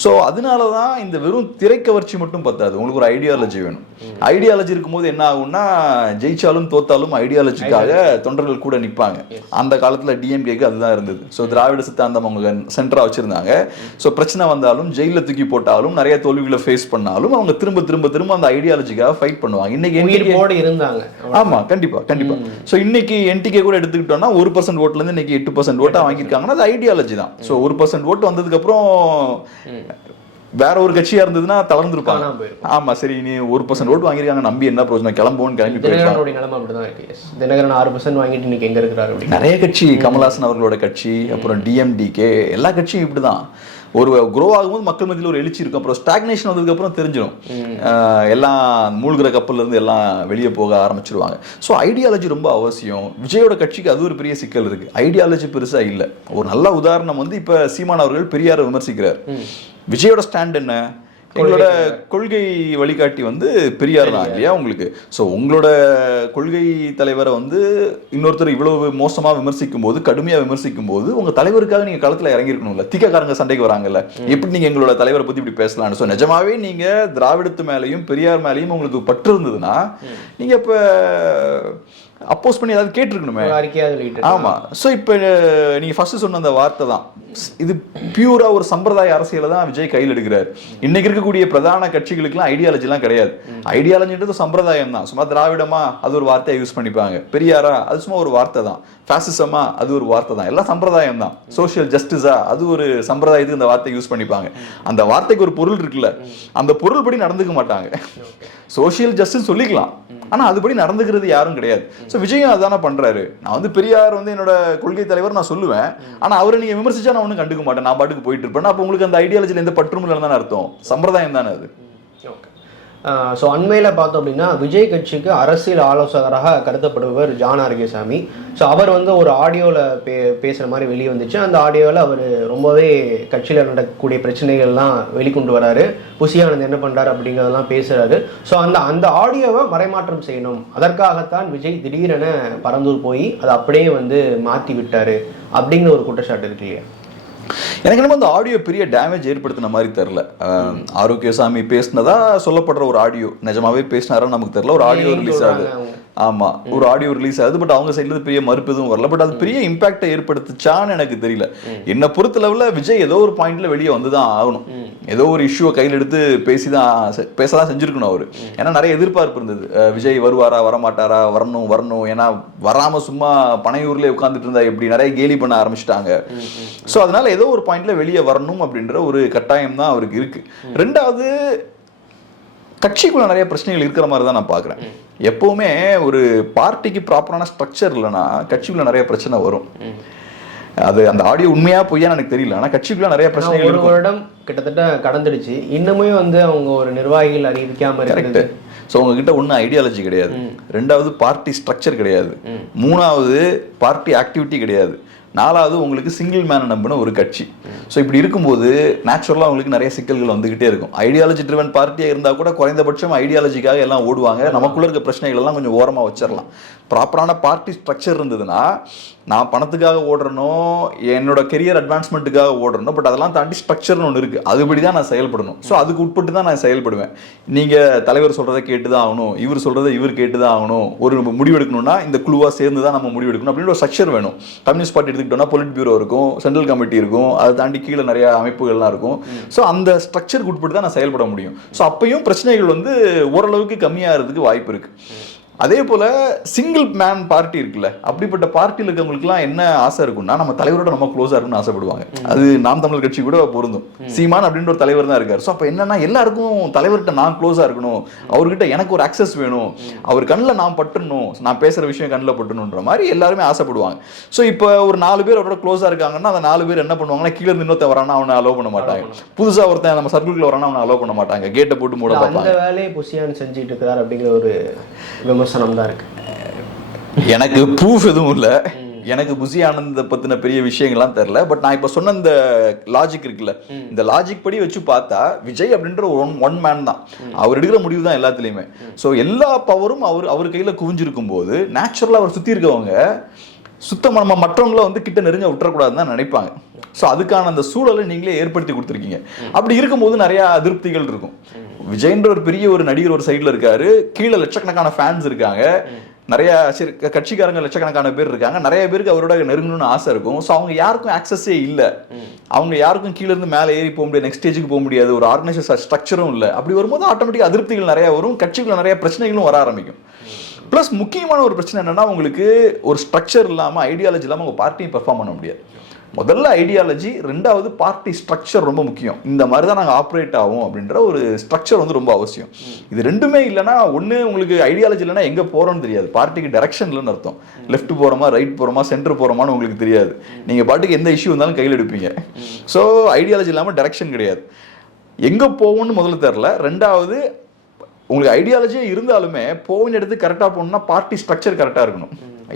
ஸோ அதனால தான் இந்த வெறும் திரைக்கவர்ச்சி மட்டும் பத்தாது. உங்களுக்கு ஒரு ஐடியாலஜி வேணும். ஐடியாலஜி இருக்கும்போது என்ன ஆகும்னா ஜெயிச்சாலும் தோத்தாலும் ஐடியாலஜிக்காக தொண்டர்கள் கூட நிற்பாங்க அந்த காலத்துல டிஎம்கேக்கு அதுதான் இருந்தது. ஸோ திராவிட சித்தாந்தம் அவங்க சென்டரா வச்சிருந்தாங்க. ஸோ பிரச்சனை வந்தாலும் ஜெயில தூக்கி போட்டாலும் நிறைய தோல்விகளை ஃபேஸ் பண்ணாலும் அவங்க திரும்ப திரும்ப திரும்ப அந்த ஐடியாலஜிக்காக ஃபைட் பண்ணுவாங்க. இன்னைக்கு
உயிர்ப்போடு இருந்தாங்க.
ஆமா கண்டிப்பா கண்டிப்பா. சோ இன்னைக்கு என்டிகே கூட எடுத்துக்கிட்டோம்னா ஒரு பர்சன்ட் ஓட்டுல இருந்து இன்னைக்கு எட்டு பர்சன்ட் ஓட்டா வாங்கியிருக்காங்கன்னா அது ஐடியாலஜி தான். சோ ஒரு பர்சன்ட் ஓட்டு வந்ததுக்கு அப்புறம் வேற ஒரு கட்சியா இருந்ததுன்னா தளர்ந்துருப்பாங்க. ஆமா சரி நீ ஒரு பர்சன்ட் ஓட்டு வாங்கியிருக்காங்க நம்பி என்ன பிரயோஜனம் கிளம்புவோன்னு கிளம்பி
தினகரனுடைய நிலைமை அப்படிதான் இருக்கு தினகரன் ஆறு பர்சன்ட் வாங்கிட்டு இன்னைக்கு எங்க இருக்கிறாரு
நிறைய கட்சி கமல்ஹாசன் அவர்களோட கட்சி அப்புறம் டிஎம்டிகே எல்லா கட்சியும் இப்படிதான். ஒரு க்ரோ ஆகும்போது மக்கள் மத்தியில் ஒரு எழுச்சி இருக்கும். அப்புறம் ஸ்டாக்னேஷன் வந்ததுக்கு அப்புறம் தெரிஞ்சிடும் எல்லாம் மூழ்கிற கப்பல்ல இருந்து எல்லாம் வெளியே போக ஆரம்பிச்சிருவாங்க. ஸோ ஐடியாலஜி ரொம்ப அவசியம். விஜயோட கட்சிக்கு அது ஒரு பெரிய சிக்கல் இருக்கு. ஐடியாலஜி பெருசா இல்லை. ஒரு நல்ல உதாரணம் வந்து இப்ப சீமான் அவர்கள் பெரியாரை விமர்சிக்கிறார். விஜயோட ஸ்டாண்ட் என்ன? எங்களோட கொள்கை வழிகாட்டி வந்து பெரியார் தான் இல்லையா உங்களுக்கு? ஸோ உங்களோட கொள்கை தலைவரை வந்து இன்னொருத்தர் இவ்வளவு மோசமா விமர்சிக்கும் போது கடுமையா விமர்சிக்கும் போது உங்க தலைவருக்காக நீங்க களத்துல இறங்கியிருக்கணும்ல. திக்கக்காரங்க சண்டைக்கு வராங்கல்ல. எப்படி நீங்க எங்களோட தலைவரை பத்தி இப்படி பேசலாம்னு? ஸோ நிஜமாவே நீங்க திராவிடத்து மேலையும் பெரியார் மேலையும் உங்களுக்கு பற்று இருந்ததுன்னா நீங்க இப்ப அப்போஸ் பண்ணி ஏதாவது கேட்டிருக்கணுமே.
ஒரு அறிக்கையாவது வெளியிட்டு
ஆமா. சோ இப்போ நீங்க ஃபர்ஸ்ட் சொன்ன அந்த வார்த்தை தான். இது பியூரா ஒரு சம்பிரதாய அரசியலை தான் விஜய் கையில் எடுக்கிறார். இன்னைக்கு இருக்கக்கூடிய பிரதான கட்சிகளுக்குலாம் ஐடியாலஜிலாம் கிடையாது. ஐடியாலஜின்றது சம்பிரதாயம் தான். சும்மா திராவிடமா அது ஒரு வார்த்தையை யூஸ் பண்ணிப்பாங்க. பெரியாரா அது சும்மா ஒரு வார்த்தை தான். ஃபேசிசமா அது ஒரு வார்த்தை தான். எல்லாம் சம்பிரதாயம் தான். சோஷியல் ஜஸ்டிஸா அது ஒரு சம்பிரதாயத்துக்கு இந்த வார்த்தையை யூஸ் பண்ணிப்பாங்க. அந்த வார்த்தைக்கு ஒரு பொருள் இருக்குல்ல. அந்த பொருள் படி நடந்துக்க மாட்டாங்க. சோஷியல் ஜஸ்டிஸ் சொல்லிக்கலாம். ஆனா அதுபடி நடந்துக்கிறது யாரும் கிடையாது. ஸோ விஜயும் அதானே பண்றாரு. நான் வந்து பெரியார் வந்து என்னோட கொள்கை தலைவர் நான் சொல்லுவேன். ஆனா அவரை நீங்கள் விமர்சிச்சா நான் ஒன்றும் கண்டுக்க மாட்டேன். நான் பாட்டுக்கு போயிட்டு இருப்பேன். அப்போ உங்களுக்கு அந்த ஐடியாலஜியில் எந்த பற்றும் இல்லைன்னு தானே அர்த்தம்? சம்பிரதாயம் தானே அது.
ஸோ அண்மையில் பார்த்தோம் அப்படின்னா விஜய் கட்சிக்கு அரசியல் ஆலோசகராக கருதப்படுபவர் ஜான் ஆர்கேசாமி ஸோ அவர் வந்து ஒரு ஆடியோவில் பே பேசுகிற மாதிரி வெளியே வந்துச்சு அந்த ஆடியோவில் அவர் ரொம்பவே கட்சியில் நடக்கக்கூடிய பிரச்சனைகள்லாம் வெளிக்கொண்டு வராரு. புசியானந்த் என்ன பண்ணுறாரு அப்படிங்கிறதெல்லாம் பேசுகிறாரு ஸோ அந்த அந்த ஆடியோவை மறைமாற்றம் செய்யணும். அதற்காகத்தான் விஜய் திடீரென பரந்தூர் போய் அதை அப்படியே வந்து மாற்றி விட்டார். அப்படிங்கிற ஒரு குற்றச்சாட்டு இருக்கு இல்லையா?
எனக்கு என்னமோ அந்த ஆடியோ பெரிய டேமேஜ் ஏற்படுத்தின மாதிரி தெரில ஆரோக்கியசாமி பேசினதா சொல்லப்படுற ஒரு ஆடியோ நிஜமாவே பேசினாரா நமக்கு தெரியல. ஒரு ஆடியோ ரிலீஸ் ஆகுது? ஆமா ஒரு ஆடியோ ரிலீஸ் ஆகுது. பட் அவங்க சைடுல பெரிய மறுப்பு எதுவும் வரல. பட் அது பெரிய இம்பாக்டை ஏற்படுத்துச்சான்னு எனக்கு தெரியல. என்னை பொறுத்த லெவல்ல விஜய் ஏதோ ஒரு பாயிண்ட்ல வெளியே வந்து தான் ஆகணும் ஏதோ ஒரு இஷ்யூவை கையில் எடுத்து பேசி தான் பேசதான் செஞ்சிருக்கணும் அவரு. ஏன்னா நிறைய எதிர்பார்ப்பு இருந்தது. விஜய் வருவாரா வரமாட்டாரா வரணும் வரணும். ஏன்னா வராம சும்மா பனையூர்ல உட்காந்துட்டு இருந்தா எப்படி நிறைய கேலி பண்ண ஆரம்பிச்சிட்டாங்க. ஸோ அதனால ஏதோ ஒரு பாயிண்ட்ல வெளியே வரணும் அப்படின்ற ஒரு கட்டாயம் தான் அவருக்கு இருக்கு. ரெண்டாவது கட்சிக்குள்ள நிறைய பிரச்சனைகள் இருக்கிற மாதிரி தான் நான் பார்க்குறேன். எப்பவுமே ஒரு பார்ட்டிக்கு ப்ராப்பரான ஸ்ட்ரக்சர் இல்லைன்னா கட்சிக்குள்ள நிறைய பிரச்சனை வரும். அது அந்த ஆடியோ உண்மையா பொய்யா எனக்கு தெரியல. ஆனா கட்சிக்குள்ள நிறைய பிரச்சனைகள்
ஒரு வருடம் கிட்டத்தட்ட கடந்துடுச்சு. இன்னுமே வந்து அவங்க ஒரு நிர்வாகிகள் அறிவிக்காம இருக்கிறது.
ஸோ உங்ககிட்ட ஒன்றும் ஐடியாலஜி கிடையாது. ரெண்டாவது பார்ட்டி ஸ்ட்ரக்சர் கிடையாது. மூணாவது பார்ட்டி ஆக்டிவிட்டி கிடையாது. நாலாவது உங்களுக்கு சிங்கிள் மேன் நம்பின ஒரு கட்சி. ஸோ இப்படி இருக்கும்போது நேச்சுரலாக உங்களுக்கு நிறைய சிக்கல்கள் வந்துகிட்டே இருக்கும். ஐடியாலஜி ட்ரிவன் பார்ட்டியாக இருந்தால் கூட குறைந்தபட்சம் ஐடியாலஜிக்காக எல்லாம் ஓடுவாங்க. நமக்குள்ள இருக்க பிரச்சனைகள் எல்லாம் கொஞ்சம் ஓரமாக வச்சிடலாம் ப்ராப்பரான பார்ட்டி ஸ்ட்ரக்சர் இருந்ததுன்னா நான் பணத்துக்காக ஓடுறனோ என்னோட கெரியர் அட்வான்ஸ்மெண்ட்டுக்காக ஓடுறனோ பட் அதெல்லாம் தாண்டி ஸ்ட்ரக்சர்னு ஒன்று இருக்குது அதுபடி தான் நான் செயல்படணும். ஸோ அதுக்கு உட்பட்டு தான் நான் செயல்படுவேன். நீங்கள் தலைவர் சொல்கிறத கேட்டு தான் ஆகணும் இவர் சொல்கிறத இவர் கேட்டு தான் ஆகணும். ஒரு முடிவு எடுக்கணும்னா இந்த குழுவாக சேர்ந்து தான் நம்ம முடிவு எடுக்கணும் அப்படின்னு ஒரு ஸ்ட்ரக்சர் வேணும். கம்யூனிஸ்ட் பார்ட்டி எடுத்துக்கிட்டோம்னா பொலிட் பியூரோ இருக்கும் சென்ட்ரல் கமிட்டி இருக்கும் அதை தாண்டி கீழே நிறைய அமைப்புகள்லாம் இருக்கும். ஸோ அந்த ஸ்ட்ரக்சருக்கு உட்பட்டு தான் நான் செயல்பட முடியும். ஸோ அப்பையும் பிரச்சனைகள் வந்து ஓரளவுக்கு கம்மியாகிறதுக்கு வாய்ப்பு இருக்குது அதே போல சிங்கிள் மேன் பார்ட்டி இருக்குல்ல அப்படிப்பட்ட பார்ட்டியில் இருக்கவங்களுக்குலாம் என்ன ஆசை இருக்கும்னா நம்ம தலைவரோட நம்ம க்ளோஸா இருக்கும்னு ஆசைப்படுவாங்க. அது நாம் தமிழர் கட்சி கூட பொருந்தும். சீமான் அப்படின்ற ஒரு தலைவர் தான் இருக்காரு. ஸோ அப்போ என்னன்னா எல்லாருக்கும் தலைவர்கிட்ட நான் க்ளோஸா இருக்கணும். அவர்கிட்ட எனக்கு ஒரு அக்சஸ் வேணும். அவர் கண்ணில் நான் பட்டுறணும். நான் பேசுற விஷயம் கண்ணில் பட்டுணுன்ற மாதிரி எல்லாருமே ஆசைப்படுவாங்க. ஸோ இப்போ ஒரு நாலு பேர் அவரோட க்ளோஸா இருக்காங்கன்னா அந்த நாலு பேர் என்ன பண்ணுவாங்கன்னா கீழே இருந்து இன்னொருத்தன் வரானா அவனை அலோவ் பண்ண மாட்டாங்க. புதுசா ஒருத்தன் நம்ம சர்க்கிள்குள்ள வரானா அவனை அலோவ் பண்ண மாட்டாங்க. கேட்டை போட்டு மூட பார்ப்பாங்க
அந்த வேலையை புசியான் செஞ்சுட்டு இருக்கிறார் அப்படிங்கிற ஒரு விமர்சனம் தான் இருக்கு.
எனக்கு ப்ரூஃப் எதுவும் இல்லை. எனக்கு புசி ஆனந்த பத்தின பெரிய விஷயங்கள்லாம் தெரில பட் நான் இப்போ சொன்ன இந்த லாஜிக் இருக்குல்ல இந்த லாஜிக் படி வச்சு பார்த்தா விஜய் அப்படின்ற ஒரு ஒன் ஒன் மேன் தான். அவர் எடுக்கிற முடிவு தான் எல்லாத்துலேயுமே. ஸோ எல்லா பவரும் அவர் அவர் கையில் குவிஞ்சிருக்கும் போது நேச்சுரலாக அவர் சுற்றி இருக்கவங்க சுத்தமாக நம்ம மற்றவங்கள வந்து கிட்ட நெருங்க விட்டுறக்கூடாதுன்னு தான் நினைப்பாங்க. ஸோ அதுக்கான அந்த சூழலை நீங்களே ஏற்படுத்தி கொடுத்துருக்கீங்க. அப்படி இருக்கும்போது நிறைய அதிருப்திகள் இருக்கும். விஜய்ன்ற ஒரு பெரிய ஒரு நடிகர் ஒரு சைடில் இருக்காரு. கீழே லட்சக்கணக்கான ஃபேன்ஸ் இருக்காங்க. நிறைய சரி கட்சிக்காரங்க லட்சக்கணக்கான பேர் இருக்காங்க. நிறைய பேருக்கு அவரோட நெருங்கணும்னு ஆசை இருக்கும். ஸோ அவங்க யாருக்கும் ஆக்சஸே இல்லை. அவங்க யாருக்கும் கீழ இருந்து மேலே ஏறி போக முடியாது. நெக்ஸ்ட் ஸ்டேஜுக்கு போக முடியாது. ஒரு ஆர்கனைசேஷன் ஸ்ட்ரக்சரும் இல்லை. அப்படி வரும்போது ஆட்டோமேட்டிக் அதிருப்திகள் நிறைய வரும். கட்சிகள் நிறைய பிரச்சனைகளும் வர ஆரம்பிக்கும். ப்ளஸ் முக்கியமான ஒரு பிரச்சனை என்னன்னா உங்களுக்கு ஒரு ஸ்ட்ரக்சர் இல்லாமல் ஐடியாலஜி இல்லாமல் உங்கள் பார்ட்டியை பெர்ஃபார்ம் பண்ண முடியாது. முதல்ல ஐடியாலஜி ரெண்டாவது பார்ட்டி ஸ்ட்ரக்சர் ரொம்ப முக்கியம். இந்த மாதிரி தான் நாங்கள் ஆப்ரேட் ஆகும் அப்படின்ற ஒரு ஸ்ட்ரக்சர் வந்து ரொம்ப அவசியம். இது ரெண்டுமே இல்லைன்னா ஒன்று உங்களுக்கு ஐடியாலஜி இல்லைன்னா எங்கே போகிறோம்னு தெரியாது. பார்ட்டிக்கு டைரக்ஷன் இல்லைன்னு அர்த்தம். லெஃப்ட் போகிறோமா ரைட் போகிறோமா சென்டர் போகிறோமான்னு உங்களுக்கு தெரியாது. நீங்கள் பாட்டுக்கு எந்த இஷ்யூ வந்தாலும் கையில் எடுப்பீங்க. ஸோ ஐடியாலஜி இல்லாமல் டைரக்ஷன் கிடையாது. எங்கே போவோம்னு முதல்ல தெரில ரெண்டாவது உங்களுக்கு ஐடியாலஜியே இருந்தாலுமே போவின் எடுத்து கரெக்டாக போகணும்னா பார்ட்டி ஸ்ட்ரக்சர் கரெக்டாக இருக்கணும்.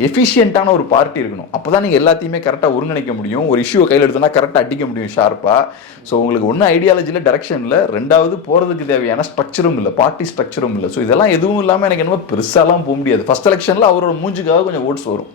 எஃபிஷியன்ட்டான ஒரு பார்ட்டி இருக்கணும். அப்போ தான் நீங்கள் எல்லாத்தையுமே கரெக்டாக ஒருங்கிணைக்க முடியும். ஒரு இஷ்யூவை கையில் எடுத்தோன்னா கரெக்டாக அடிக்க முடியும் ஷார்ப்பாக ஸோ உங்களுக்கு ஒன்றும் ஐடியாலஜியில் டைரக்ஷன் இல்லை ரெண்டாவது போகிறதுக்கு தேவையான ஸ்ட்ரக்சரும் இல்லை பார்ட்டி ஸ்ட்ரக்சரும் இல்லை. ஸோ இதெல்லாம் எதுவும் இல்லாமல் எனக்கு என்னமோ பெருசாலாம் போக முடியாது. ஃபர்ஸ்ட் எலெக்ஷனில் அவரோட மூஞ்சுக்காக கொஞ்சம் ஓட்ஸ் வரும்.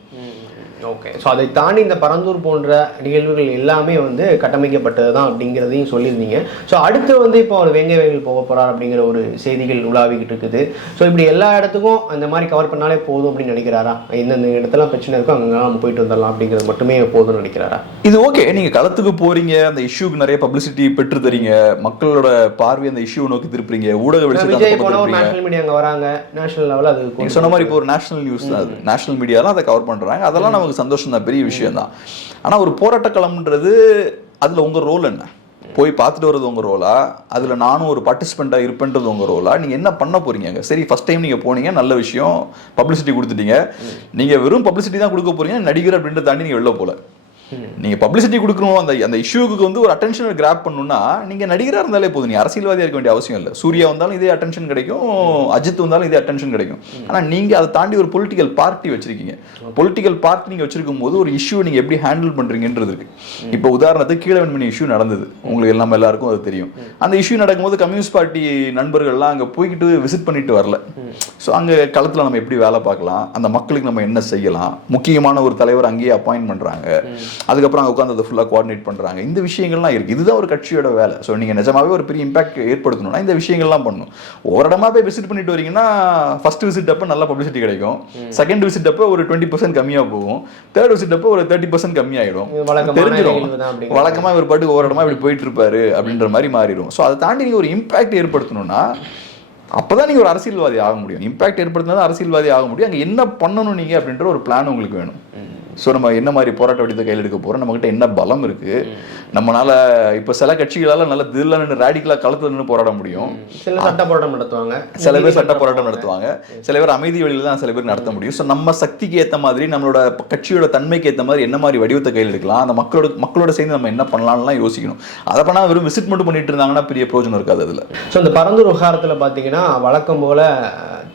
ஓகே ஸோ அதை தாண்டி இந்த பரந்தூர் போன்ற நிகழ்வுகள் எல்லாமே வந்து கட்டமைக்கப்பட்டது தான் அப்படிங்கிறதையும் சொல்லியிருந்தீங்க. ஸோ அடுத்து வந்து இப்போ அவர் வெங்கை வயல் போக போகிறார் அப்படிங்கிற ஒரு செய்திகள் உலாவிக்கிட்டு இருக்குது. ஸோ இப்படி எல்லா இடத்துக்கும் அந்த மாதிரி கவர் பண்ணாலே போதும் அப்படின்னு நினைக்கிறாரா? எந்தெந்த இடத்துல பிரச்சனை இருக்கோ அங்கெல்லாம் நம்ம போயிட்டு வந்துடலாம் அப்படிங்கிறது மட்டுமே போதும்னு நினைக்கிறாரா?
இது ஓகே நீங்க களத்துக்கு போறீங்க அந்த இஷ்யூக்கு நிறைய பப்ளிசிட்டி பெற்று தரீங்க மக்களோட பார்வை அந்த இஷ்யூ நோக்கி திருப்புறீங்க ஊடக வெளிச்சத்தை.
நேஷனல் மீடியா அங்கே வராங்க நேஷனல் லெவலில் அது
சொன்ன மாதிரி இப்போ ஒரு நேஷனல் நியூஸ் தான். அது நேஷனல் மீடியாலாம் அதை கவர் பண்றாங்க. அதெல்லாம் நமக்கு சந்தோஷம் தான் பெரிய விஷயம் தான் ஆனா ஒரு போராட்ட களம்ன்றது அதுல உங்க ரோல் என்ன? போய் பார்த்துட்டு வர்றது உங்க ரோலா அதுல நானும் ஒரு பார்ட்டிசிபெண்ட்டாக இருப்பேன்றது உங்க ரோலா நீங்க என்ன பண்ண போறீங்க சரி ஃபஸ்ட் டைம் நீங்க போனீங்க நல்ல விஷயம் பப்ளிசிட்டி கொடுத்துட்டீங்க. நீங்க வெறும் பப்ளிசிட்டி தான் கொடுக்க போறீங்க நடிகர் அப்படின்றத தாண்டி நீங்க வெளில போல நீங்க பப்ளிசிட்டி கொடுக்கணும் அந்த அந்த இஷ்யூக்கு வந்து ஒரு அட்டென்ஷனை கிராப் பண்ணணும்னா நீங்க நடிகரா இருந்தாலே போதும். நீ அரசியல்வாதியா இருக்க வேண்டிய அவசியம் இல்லை. சூர்யா வந்தாலும் இதே அட்டென்ஷன் கிடைக்கும். அஜித் வந்தாலும் இதே அட்டென்ஷன் கிடைக்கும். ஆனா நீங்க அதை தாண்டி ஒரு பொலிட்டிக்கல் பார்ட்டி வச்சிருக்கீங்க. பொலிட்டிக்கல் பார்ட்டி நீங்க வச்சிருக்கும் போது ஒரு இஷ்யூ நீங்க எப்படி ஹேண்டில் பண்றீங்கன்றது இருக்கு. இப்போ உதாரணத்துக்கு கீழவன்மணி இஷ்யூ நடந்தது. உங்களுக்கு எல்லாம் எல்லாருக்கும் அது தெரியும். அந்த இஷ்யூ நடக்கும்போது கம்யூனிஸ்ட் பார்ட்டி நண்பர்கள்லாம் அங்க போய்கிட்டு விசிட் பண்ணிட்டு வரல. ஸோ அங்க களத்துல நம்ம எப்படி வேலை பார்க்கலாம்? அந்த மக்களுக்கு நம்ம என்ன செய்யலாம்? முக்கியமான ஒரு தலைவர் அங்கேயே அப்பாயின்ட் பண்றாங்க. அதுக்கப்புறம் அங்கே உட்காந்து அதை ஃபுல்லாக கோஆர்டினேட் பண்ணுறாங்க இந்த விஷயங்கள்லாம் இருக்குது இதுதான் ஒரு கட்சியோட வேலை. ஸோ நீங்கள் நிஜமாவே ஒரு பெரிய இம்பாக்ட் ஏற்படுத்தணும்னா இந்த விஷயங்கள்லாம் பண்ணணும். ஒரு இடமா போய் விசிட் பண்ணிட்டு வரீங்கன்னா ஃபர்ஸ்ட் விசிட் அப்போ நல்ல பப்ளிசிட்டி கிடைக்கும். செகண்ட் விசிட் அப்போ ஒரு டுவெண்ட்டி பர்சன்ட் கம்மியாக போகும். தேர்ட் விசிட் அப்போ ஒரு தேர்ட்டி பர்சன்ட் கம்மியாயிடும். தெரிஞ்சிடும். வழக்கமாக இவர் பாட்டுக்கு ஒரு இடமா இப்படி போயிட்டு இருப்பாரு அப்படின்ற மாதிரி மாறிடும். ஸோ அதை தாண்டி நீங்கள் ஒரு இம்பாக்ட் ஏற்படுத்தணும்னா அப்பதான் நீங்க ஒரு அரசியல்வாதி ஆக முடியும். இம்பாக்ட் ஏற்படுத்தினா தான் அரசியல்வாதி ஆக முடியும். அங்க என்ன பண்ணணும் நீங்க அப்படின்ற ஒரு பிளான் உங்களுக்கு வேணும். ஸோ நம்ம என்ன மாதிரி போராட்ட வடிவத்தை கையில் எடுக்க போறோம்? நம்மகிட்ட என்ன பலம் இருக்கு? நம்மனால இப்ப சில கட்சிகளால நல்ல தில்ல நின்று ரேடிக்கலா களத்துல நின்று போராட முடியும்.
சில சட்ட போராட்டம் நடத்துவாங்க.
சில பேர் சட்ட போராட்டம் நடத்துவாங்க. சில பேர் அமைதி வழியில தான் சில பேர் நடத்த முடியும். ஸோ நம்ம சக்திக்கு ஏத்த மாதிரி நம்மளோட கட்சியோட தன்மைக்கு ஏத்த மாதிரி என்ன மாதிரி வடிவத்தை கையில் எடுக்கலாம்? அந்த மக்களோட மக்களோட சேர்ந்து நம்ம என்ன பண்ணலாம்லாம் யோசிக்கணும். அதை பண்ணா வெறும் விசிட் மட்டும் பண்ணிட்டு இருந்தாங்கன்னா பெரிய பிரயோஜனம் இருக்காது அதுல.
ஸோ இந்த பரந்தூர் விவகாரத்தில் பார்த்தீங்கன்னா வழக்கம் போல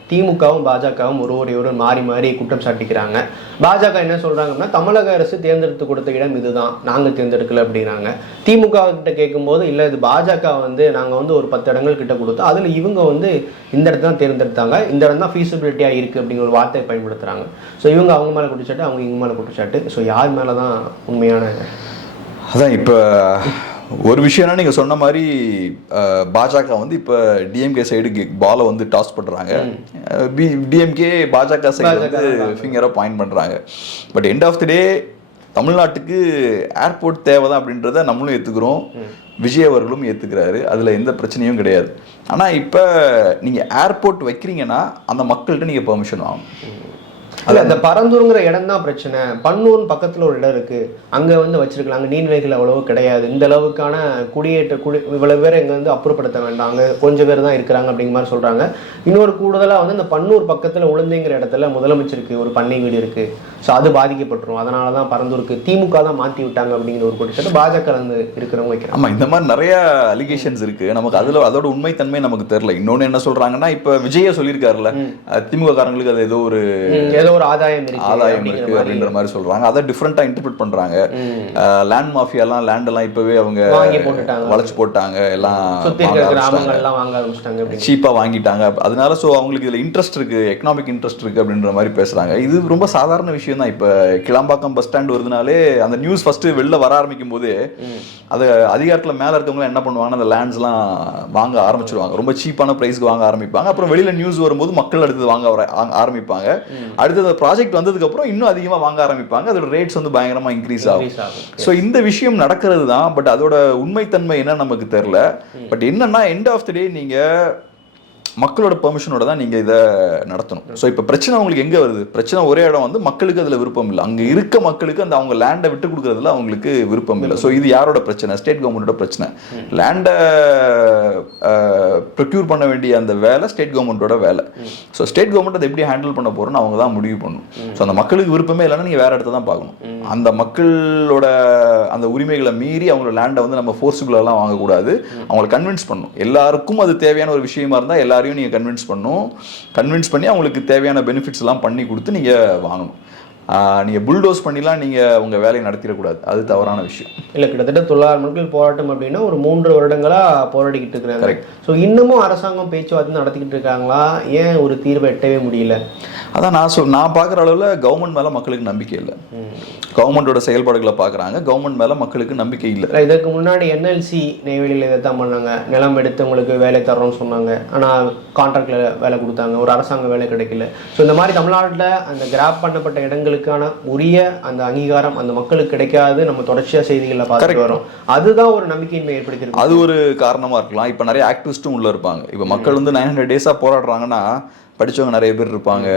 திமுகவும் பாஜகவும் ஒரு ஒரு மாறி மாறி குற்றம் சாட்டிக்கிறாங்க. பாஜக என்ன சொல்றாங்கன்னா தமிழக அரசு தேர்ந்தெடுத்து கொடுத்த இடம் இதுதான். நாங்கள் தேர்ந்தெடுக்கல அப்படிங்கிறாங்க திமுக கிட்ட கேட்கும்போது இல்லை இது பாஜக வந்து நாங்கள் வந்து ஒரு பத்து இடங்கள் கிட்ட கொடுத்தோம். அதில் இவங்க வந்து இந்த இடத்த தான் தேர்ந்தெடுத்தாங்க. இந்த இடம் தான் ஃபீஸபிலிட்டியாக இருக்கு அப்படிங்கிற ஒரு வார்த்தையை பயன்படுத்துறாங்க. ஸோ இவங்க அவங்க மேலே குடிச்சாட்டு அவங்க இவங்க மேலே குடிச்சாட்டு ஸோ யார் மேலே தான் உண்மையான
அதான் இப்போ ஒரு விஷயம்னா நீங்கள் சொன்ன மாதிரி பாஜக வந்து இப்போ டிஎம்கே சைடு பாலை வந்து டாஸ் பண்ணுறாங்க டிஎம்கே பாஜக சைடு வந்து ஃபிங்கரை பாயிண்ட் பண்ணுறாங்க but end of the day தமிழ்நாட்டுக்கு ஏர்போர்ட் தேவைதான் அப்படின்றத நம்மளும் ஏற்றுக்கிறோம் விஜய் அவர்களும் ஏற்றுக்கிறாரு அதில் எந்த பிரச்சனையும் கிடையாது. ஆனால் இப்போ நீங்கள் ஏர்போர்ட் வைக்கிறீங்கன்னா அந்த மக்கள்கிட்ட நீங்கள் பெர்மிஷன் வாங்கணும்.
இல்ல அந்த பரந்தூருங்கிற இடம் தான் பிரச்சனை. பன்னூர் பக்கத்துல ஒரு இடம் இருக்கு. அங்க வந்து வச்சிருக்கலாம். அங்க நீர்நிலைகள் அவ்வளவு கிடையாது. இந்த அளவுக்கான குடியேற்ற குடி இவ்வளவு பேர் இங்க வந்து அப்புறப்படுத்த வேண்டாம். அங்க கொஞ்சம் பேர் தான் இருக்கிறாங்க அப்படிங்கிற மாதிரி சொல்றாங்க. இன்னொரு கூடுதலா வந்து இந்த பன்னூர் பக்கத்துல உளுந்தைங்கிற இடத்துல முதலமைச்சருக்கு ஒரு பண்ணை வீடு இருக்கு. ஸோ அது பாதிக்கப்பட்டுரும். அதனால தான் பரந்தூருக்கு திமுக தான் மாத்தி விட்டாங்க அப்படிங்கிற ஒரு குற்றச்சாட்டு பாஜக வந்து இருக்கிறவங்க வைக்கிறாங்க.
ஆமா இந்த மாதிரி நிறைய அலிகேஷன்ஸ் இருக்கு. நமக்கு அதுல அதோட உண்மைத்தன்மை நமக்கு தெரியல. இன்னொன்னு என்ன சொல்றாங்கன்னா இப்ப விஜய சொல்லியிருக்காருல்ல. திமுக காரங்களுக்கு அது ஏதோ ஒரு
ஏதோ ஒரு ஆதாயம் இருக்கு
ஆதாயம் இருக்கு அப்படின்ற மாதிரி சொல்றாங்க. அதை டிஃப்ரெண்டா இன்டர்பிரட் பண்றாங்க. லேண்ட் மாஃபியாலாம் லேண்ட் எல்லாம் இப்பவே அவங்க
வாங்கி போட்டுட்டாங்க.
வளைச்சு போட்டாங்க. எல்லாம்
எல்லாம்
சீப்பா வாங்கிட்டாங்க. அதனால சோ அவங்களுக்கு இதுல இன்ட்ரெஸ்ட் இருக்கு எக்கனாமிக் இன்ட்ரெஸ்ட் இருக்கு அப்படின்ற மாதிரி பேசுறாங்க. இது ரொம்ப சாதாரண விஷயம் தான். இப்ப கிளாம்பாக்கம் பஸ் ஸ்டாண்ட் வருதுனாலே அந்த நியூஸ் ஃபர்ஸ்ட் வெளில வர ஆரம்பிக்கும் போது அது அதிகாரத்துல மேல இருக்கவங்க என்ன பண்ணுவாங்கன்னா அந்த லேண்ட்ஸ்லாம் வாங்க ஆரம்பிச்சிருவாங்க. ரொம்ப சீப்பான பிரைஸ்க்கு வாங்க ஆரம்பிப்பாங்க. அப்புறம் வெளியில நியூஸ் வரும்போது மக்கள் அடுத்தது வாங்க ஆரம்பிப்பாங்க. அடுத்தது ப்ராஜெக்ட் வந்ததுக்கு அப்புறம் இன்னும் அதிகமா வாங்க ஆரம்பிப்பாங்க. அதோட ரேட்ஸ் வந்து பயங்கரமா இன்க்ரீஸ் ஆகும். ஸோ இந்த விஷயம் நடக்கிறது தான் பட் அதோட உண்மைத்தன்மை என்ன நமக்கு தெரியல. பட் என்னன்னா எண்ட் ஆஃப் த டே நீங்க மக்களோட பெர்மிஷனோட தான் நீங்க இதை நடத்தணும். ஸோ இப்போ பிரச்சனை உங்களுக்கு எங்க வருது? பிரச்சனை ஒரே இடம் வந்து மக்களுக்கு அதுல விருப்பம் இல்லை. அங்க இருக்க மக்களுக்கு அந்த அவங்க லேண்டை விட்டு கொடுக்கறதுல அவங்களுக்கு விருப்பம் இல்லை. ஸோ இது யாரோட பிரச்சனை? ஸ்டேட் கவர்மெண்டோட பிரச்சனை. லேண்டை ப்ரொக்யூர் பண்ண வேண்டிய அந்த வேலை ஸ்டேட் கவர்மெண்டோட வேலை. ஸோ ஸ்டேட் கவர்மெண்ட் அதை எப்படி ஹேண்டில் பண்ண போறோம்னு அவங்க தான் முடிவு பண்ணணும். ஸோ அந்த மக்களுக்கு விருப்பமே இல்லைன்னா நீங்க வேற இடத்த தான் பார்க்கணும். அந்த மக்களோட அந்த உரிமைகளை மீறி அவங்களோட லேண்டை வந்து நம்ம ஃபோர்ஸுக்குள்ளெல்லாம் வாங்கக்கூடாது. அவங்களை கன்வின்ஸ் பண்ணணும். எல்லாருக்கும் அது தேவையான ஒரு விஷயமா இருந்தால் எல்லாரையும் நீங்கள் கன்வின்ஸ் பண்ணணும் கன்வின்ஸ் பண்ணி அவங்களுக்கு தேவையான பெனிஃபிட்ஸ் எல்லாம் பண்ணி கொடுத்து நீங்கள் வாங்கணும். ஆஹ் நீங்க புல்டோஸ் பண்ணிலாம் நீங்க உங்க வேலையை நடத்திடக்கூடாது. அது தவறான விஷயம்.
இல்ல கிட்டத்தட்ட தொள்ளாயிரம் நாட்கள் போராட்டம் அப்படின்னா ஒரு மூன்று வருடங்களா போராடிக்கிட்டு இருக்காங்க
Correct.
ஸோ இன்னமும் அரசாங்கம் பேச்சுவார்த்தை நடத்திக்கிட்டு இருக்காங்களா? ஏன் ஒரு தீர்வை எட்டவே முடியல?
அதான் நான் சொல் நான் பார்க்குற அளவில் கவர்மெண்ட் மேலே மக்களுக்கு நம்பிக்கை இல்லை. கவர்மெண்டோட செயல்பாடுகளை பார்க்குறாங்க கவர்மெண்ட் மேலே மக்களுக்கு நம்பிக்கை இல்லை.
இதற்கு முன்னாடி என்எல்சி நெய்வேலியில் இதை தான் பண்ணாங்க. நிலம் எடுத்தவங்களுக்கு வேலை தர்றோம்னு சொன்னாங்க. ஆனால் கான்ட்ராக்ட்ல வேலை கொடுத்தாங்க. ஒரு அரசாங்க வேலை கிடைக்கல. ஸோ இந்த மாதிரி தமிழ்நாட்டில் அந்த கிராப் பண்ணப்பட்ட இடங்களுக்கான உரிய அந்த அங்கீகாரம் அந்த மக்களுக்கு கிடைக்காது நம்ம தொடர்ச்சியாக செய்திகளில் பார்த்துட்டு வரோம் அதுதான் ஒரு நம்பிக்கையின்மை ஏற்படுத்தியிருக்கு
அது ஒரு காரணமா இருக்கலாம். இப்போ நிறைய ஆக்டிவிஸ்ட்டும் உள்ள இருப்பாங்க. இப்போ மக்கள் வந்து நைன் ஹண்ட்ரட் டேஸாக போராடுறாங்கன்னா படிச்சவங்க நிறைய பேர் இருப்பாங்க.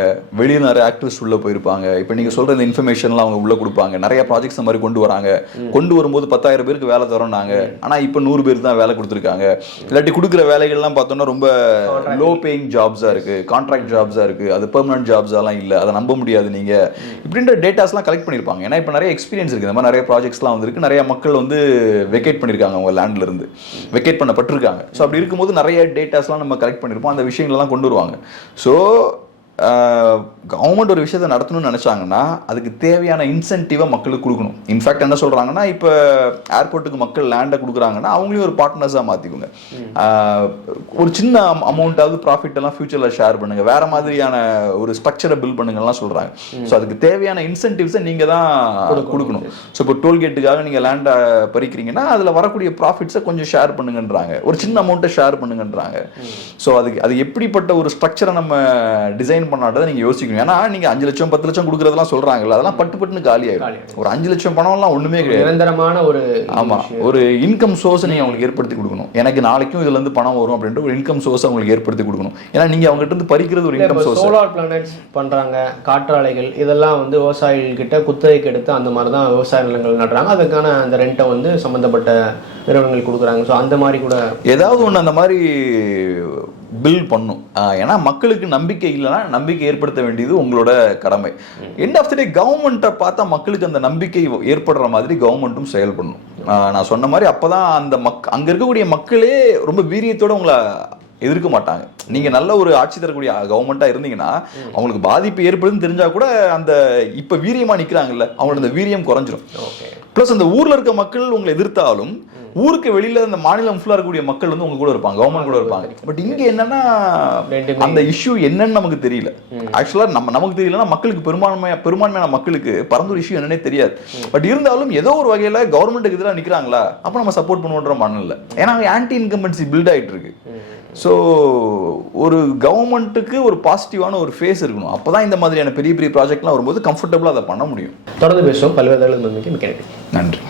வெளியே நிறைய ஆக்டிவிஸ்ட் உள்ள போயிருப்பாங்க. இப்போ நீங்க சொல்ற இந்த இன்ஃபர்மேஷன்லாம் அவங்க உள்ள கொடுப்பாங்க. நிறைய ப்ராஜெக்ட்ஸ் மாதிரி கொண்டு வராங்க. கொண்டு வரும்போது பத்தாயிரம் பேருக்கு வேலை தரோம்னாங்க ஆனா இப்போ நூறு பேருக்கு தான் வேலை கொடுத்துருக்காங்க. இல்லாட்டி கொடுக்குற வேலைகள்லாம் பார்த்தோம்னா ரொம்ப லோ பேயிங் ஜாப்ஸா இருக்கு. கான்ட்ராக்ட் ஜாப்ஸா இருக்கு. அது பெர்மனன்ட் ஜாப்ஸாலாம் இல்லை. அதை நம்ப முடியாது நீங்க. இப்படின்ற டேட்டாஸ்லாம் கலெக்ட் பண்ணியிருப்பாங்க ஏன்னா இப்போ நிறைய எக்ஸ்பீரியன்ஸ் இருக்கு. இந்த மாதிரி நிறைய ப்ராஜெக்ட்ஸ்லாம் வந்திருக்கு. நிறைய மக்கள் வந்து வெக்கேட் பண்ணியிருக்காங்க அவங்க லேண்ட்ல இருந்து. வெக்கேட் பண்ணப்பட்டிருக்காங்க. ஸோ அப்படி இருக்கும்போது நிறைய டேட்டாஸ்லாம் நம்ம கலெக்ட் பண்ணியிருப்போம் அந்த விஷயங்கள்லாம் கொண்டு வருவாங்க. ஸோ ஏதோ கவர்மெண்ட் ஒரு விஷயத்தை நடத்தணும்னு நினைச்சாங்கன்னா அதுக்கு தேவையான இன்சென்டிவை மக்களுக்கு கொடுக்கணும். இன்ஃபேக்ட் என்ன சொல்றாங்கன்னா இப்போ ஏர்போர்ட்டுக்கு மக்கள் லேண்டை கொடுக்குறாங்கன்னா அவங்களையும் ஒரு பார்ட்னர்ஸாக மாற்றிக்கோங்க ஒரு சின்ன அமௌண்ட்டாவது ப்ராஃபிட் எல்லாம் ஃபியூச்சரில் ஷேர் பண்ணுங்க. வேற மாதிரியான ஒரு ஸ்ட்ரக்சரை பில்ட் பண்ணுங்கலாம் சொல்றாங்க. ஸோ அதுக்கு தேவையான இன்சென்டிவ்ஸை நீங்கள் தான் கொடுக்கணும். ஸோ இப்போ டோல்கேட்டுக்காக நீங்கள் லேண்டை பறிக்கிறீங்கன்னா அதில் வரக்கூடிய ப்ராஃபிட்ஸை கொஞ்சம் ஷேர் பண்ணுங்கன்றாங்க. ஒரு சின்ன அமௌண்ட்டை ஷேர் பண்ணுங்கன்றாங்க. ஸோ அதுக்கு அது எப்படிப்பட்ட ஒரு ஸ்ட்ரக்சரை நம்ம டிசைன் பண்ணாட்டதை நீங்கள் யோசிக்கணும். ஏன்னா நீங்கள் அஞ்சு லட்சம் பத்து லட்சம் கொடுக்குறதெல்லாம் சொல்கிறாங்கல்ல அதெல்லாம் பட்டு பட்டுன்னு காலியாயிடும்
காலியாயிடும்.
ஒரு அஞ்சு லட்சம் பணம்லாம் ஒன்றுமே கிடையாது.
நிரந்தரமான ஒரு
ஆமா. ஒரு இன்கம் சோர்ஸ் நீங்க அவங்களுக்கு ஏற்படுத்தி கொடுக்கணும். எனக்கு நாளைக்கும் இதுல இருந்து பணம் வரும் அப்படின்ட்டு ஒரு இன்கம் சோர்ஸ் அவங்களுக்கு ஏற்படுத்தி கொடுக்கணும். ஏன்னா நீங்க அவங்க இருந்து பறிக்கிறது ஒரு இன்கம் சோர்ஸ்
சோலார் பிளானட்ஸ் பண்றாங்க காற்றாலைகள் இதெல்லாம் வந்து விவசாயிகள் கிட்ட குத்தகைக்கு எடுத்து அந்த மாதிரி தான் விவசாய நிலங்கள் நடுறாங்க. அதுக்கான அந்த ரெண்ட்டை வந்து சம்பந்தப்பட்ட நிறுவனங்கள் கொடுக்குறாங்க. ஸோ அந்த மாதிரி கூட
ஏதாவது ஒன்று அந்த மாதிரி பில் பண்ணும். ஏன்னா மக்களுக்கு நம்பிக்கை இல்லைன்னா நம்பிக்கை ஏற்படுத்த வேண்டியது உங்களோட கடமை. எண்ட் ஆஃப் த டே கவர்மெண்ட்டை பார்த்தா மக்களுக்கு அந்த நம்பிக்கை ஏற்படுற மாதிரி கவர்மெண்ட்டும் செயல்படணும். நான் சொன்ன மாதிரி அப்பதான் அந்த மக் அங்க இருக்கக்கூடிய மக்களே ரொம்ப வீரியத்தோட உங்களை எதிர்க்க மாட்டாங்க. நீங்க நல்ல ஒரு ஆட்சி தரக்கூடிய கவர்மெண்டா இருந்தீங்கன்னா அவங்களுக்கு பாதிப்பு ஏற்படுதுன்னு தெரிஞ்சா கூட அந்த இப்ப வீரியமா நிக்கிறாங்கல்ல அவங்களோட அந்த வீரியம் குறைஞ்சிரும். ப்ளஸ் அந்த ஊர்ல இருக்க மக்கள் உங்களை எதிர்த்தாலும் ஊருக்கு வெளியில அந்த மாநிலம் ஃபுல்லா இருக்கக்கூடிய மக்கள் வந்து உங்க கூட இருப்பாங்க கவர்மெண்ட் கூட இருப்பாங்க. பட் இங்க என்னன்னா. அந்த இஷ்யூ என்னன்னு நமக்கு தெரியல. ஆக்சுவலா நம்ம நமக்கு தெரியலன்னா மக்களுக்கு பெரும்பான்மையா பெரும்பான்மையான மக்களுக்கு பரந்தூர் இஷ்யூ என்னன்னே தெரியாது. பட் இருந்தாலும் ஏதோ ஒரு வகையில கவர்மெண்ட்டுக்கு எதிராக நிக்கிறாங்களா அப்ப நம்ம சப்போர்ட் பண்ணுவோன்ற மனநில. ஏன்னா ஆன்டி இன்கம்பன்சி பில்ட் ஆயிட்டு இருக்கு. ஸோ ஒரு கவர்மெண்ட்டுக்கு ஒரு பாசிட்டிவான ஒரு ஃபேஸ் இருக்கணும். அப்பதான் இந்த மாதிரியான பெரிய பெரிய ப்ராஜெக்ட்லாம் வரும்போது கம்ஃபர்டபுளாக அதை பண்ண முடியும்.
தொடர்ந்து பேசுவோம். பல்வேறு
நன்றி.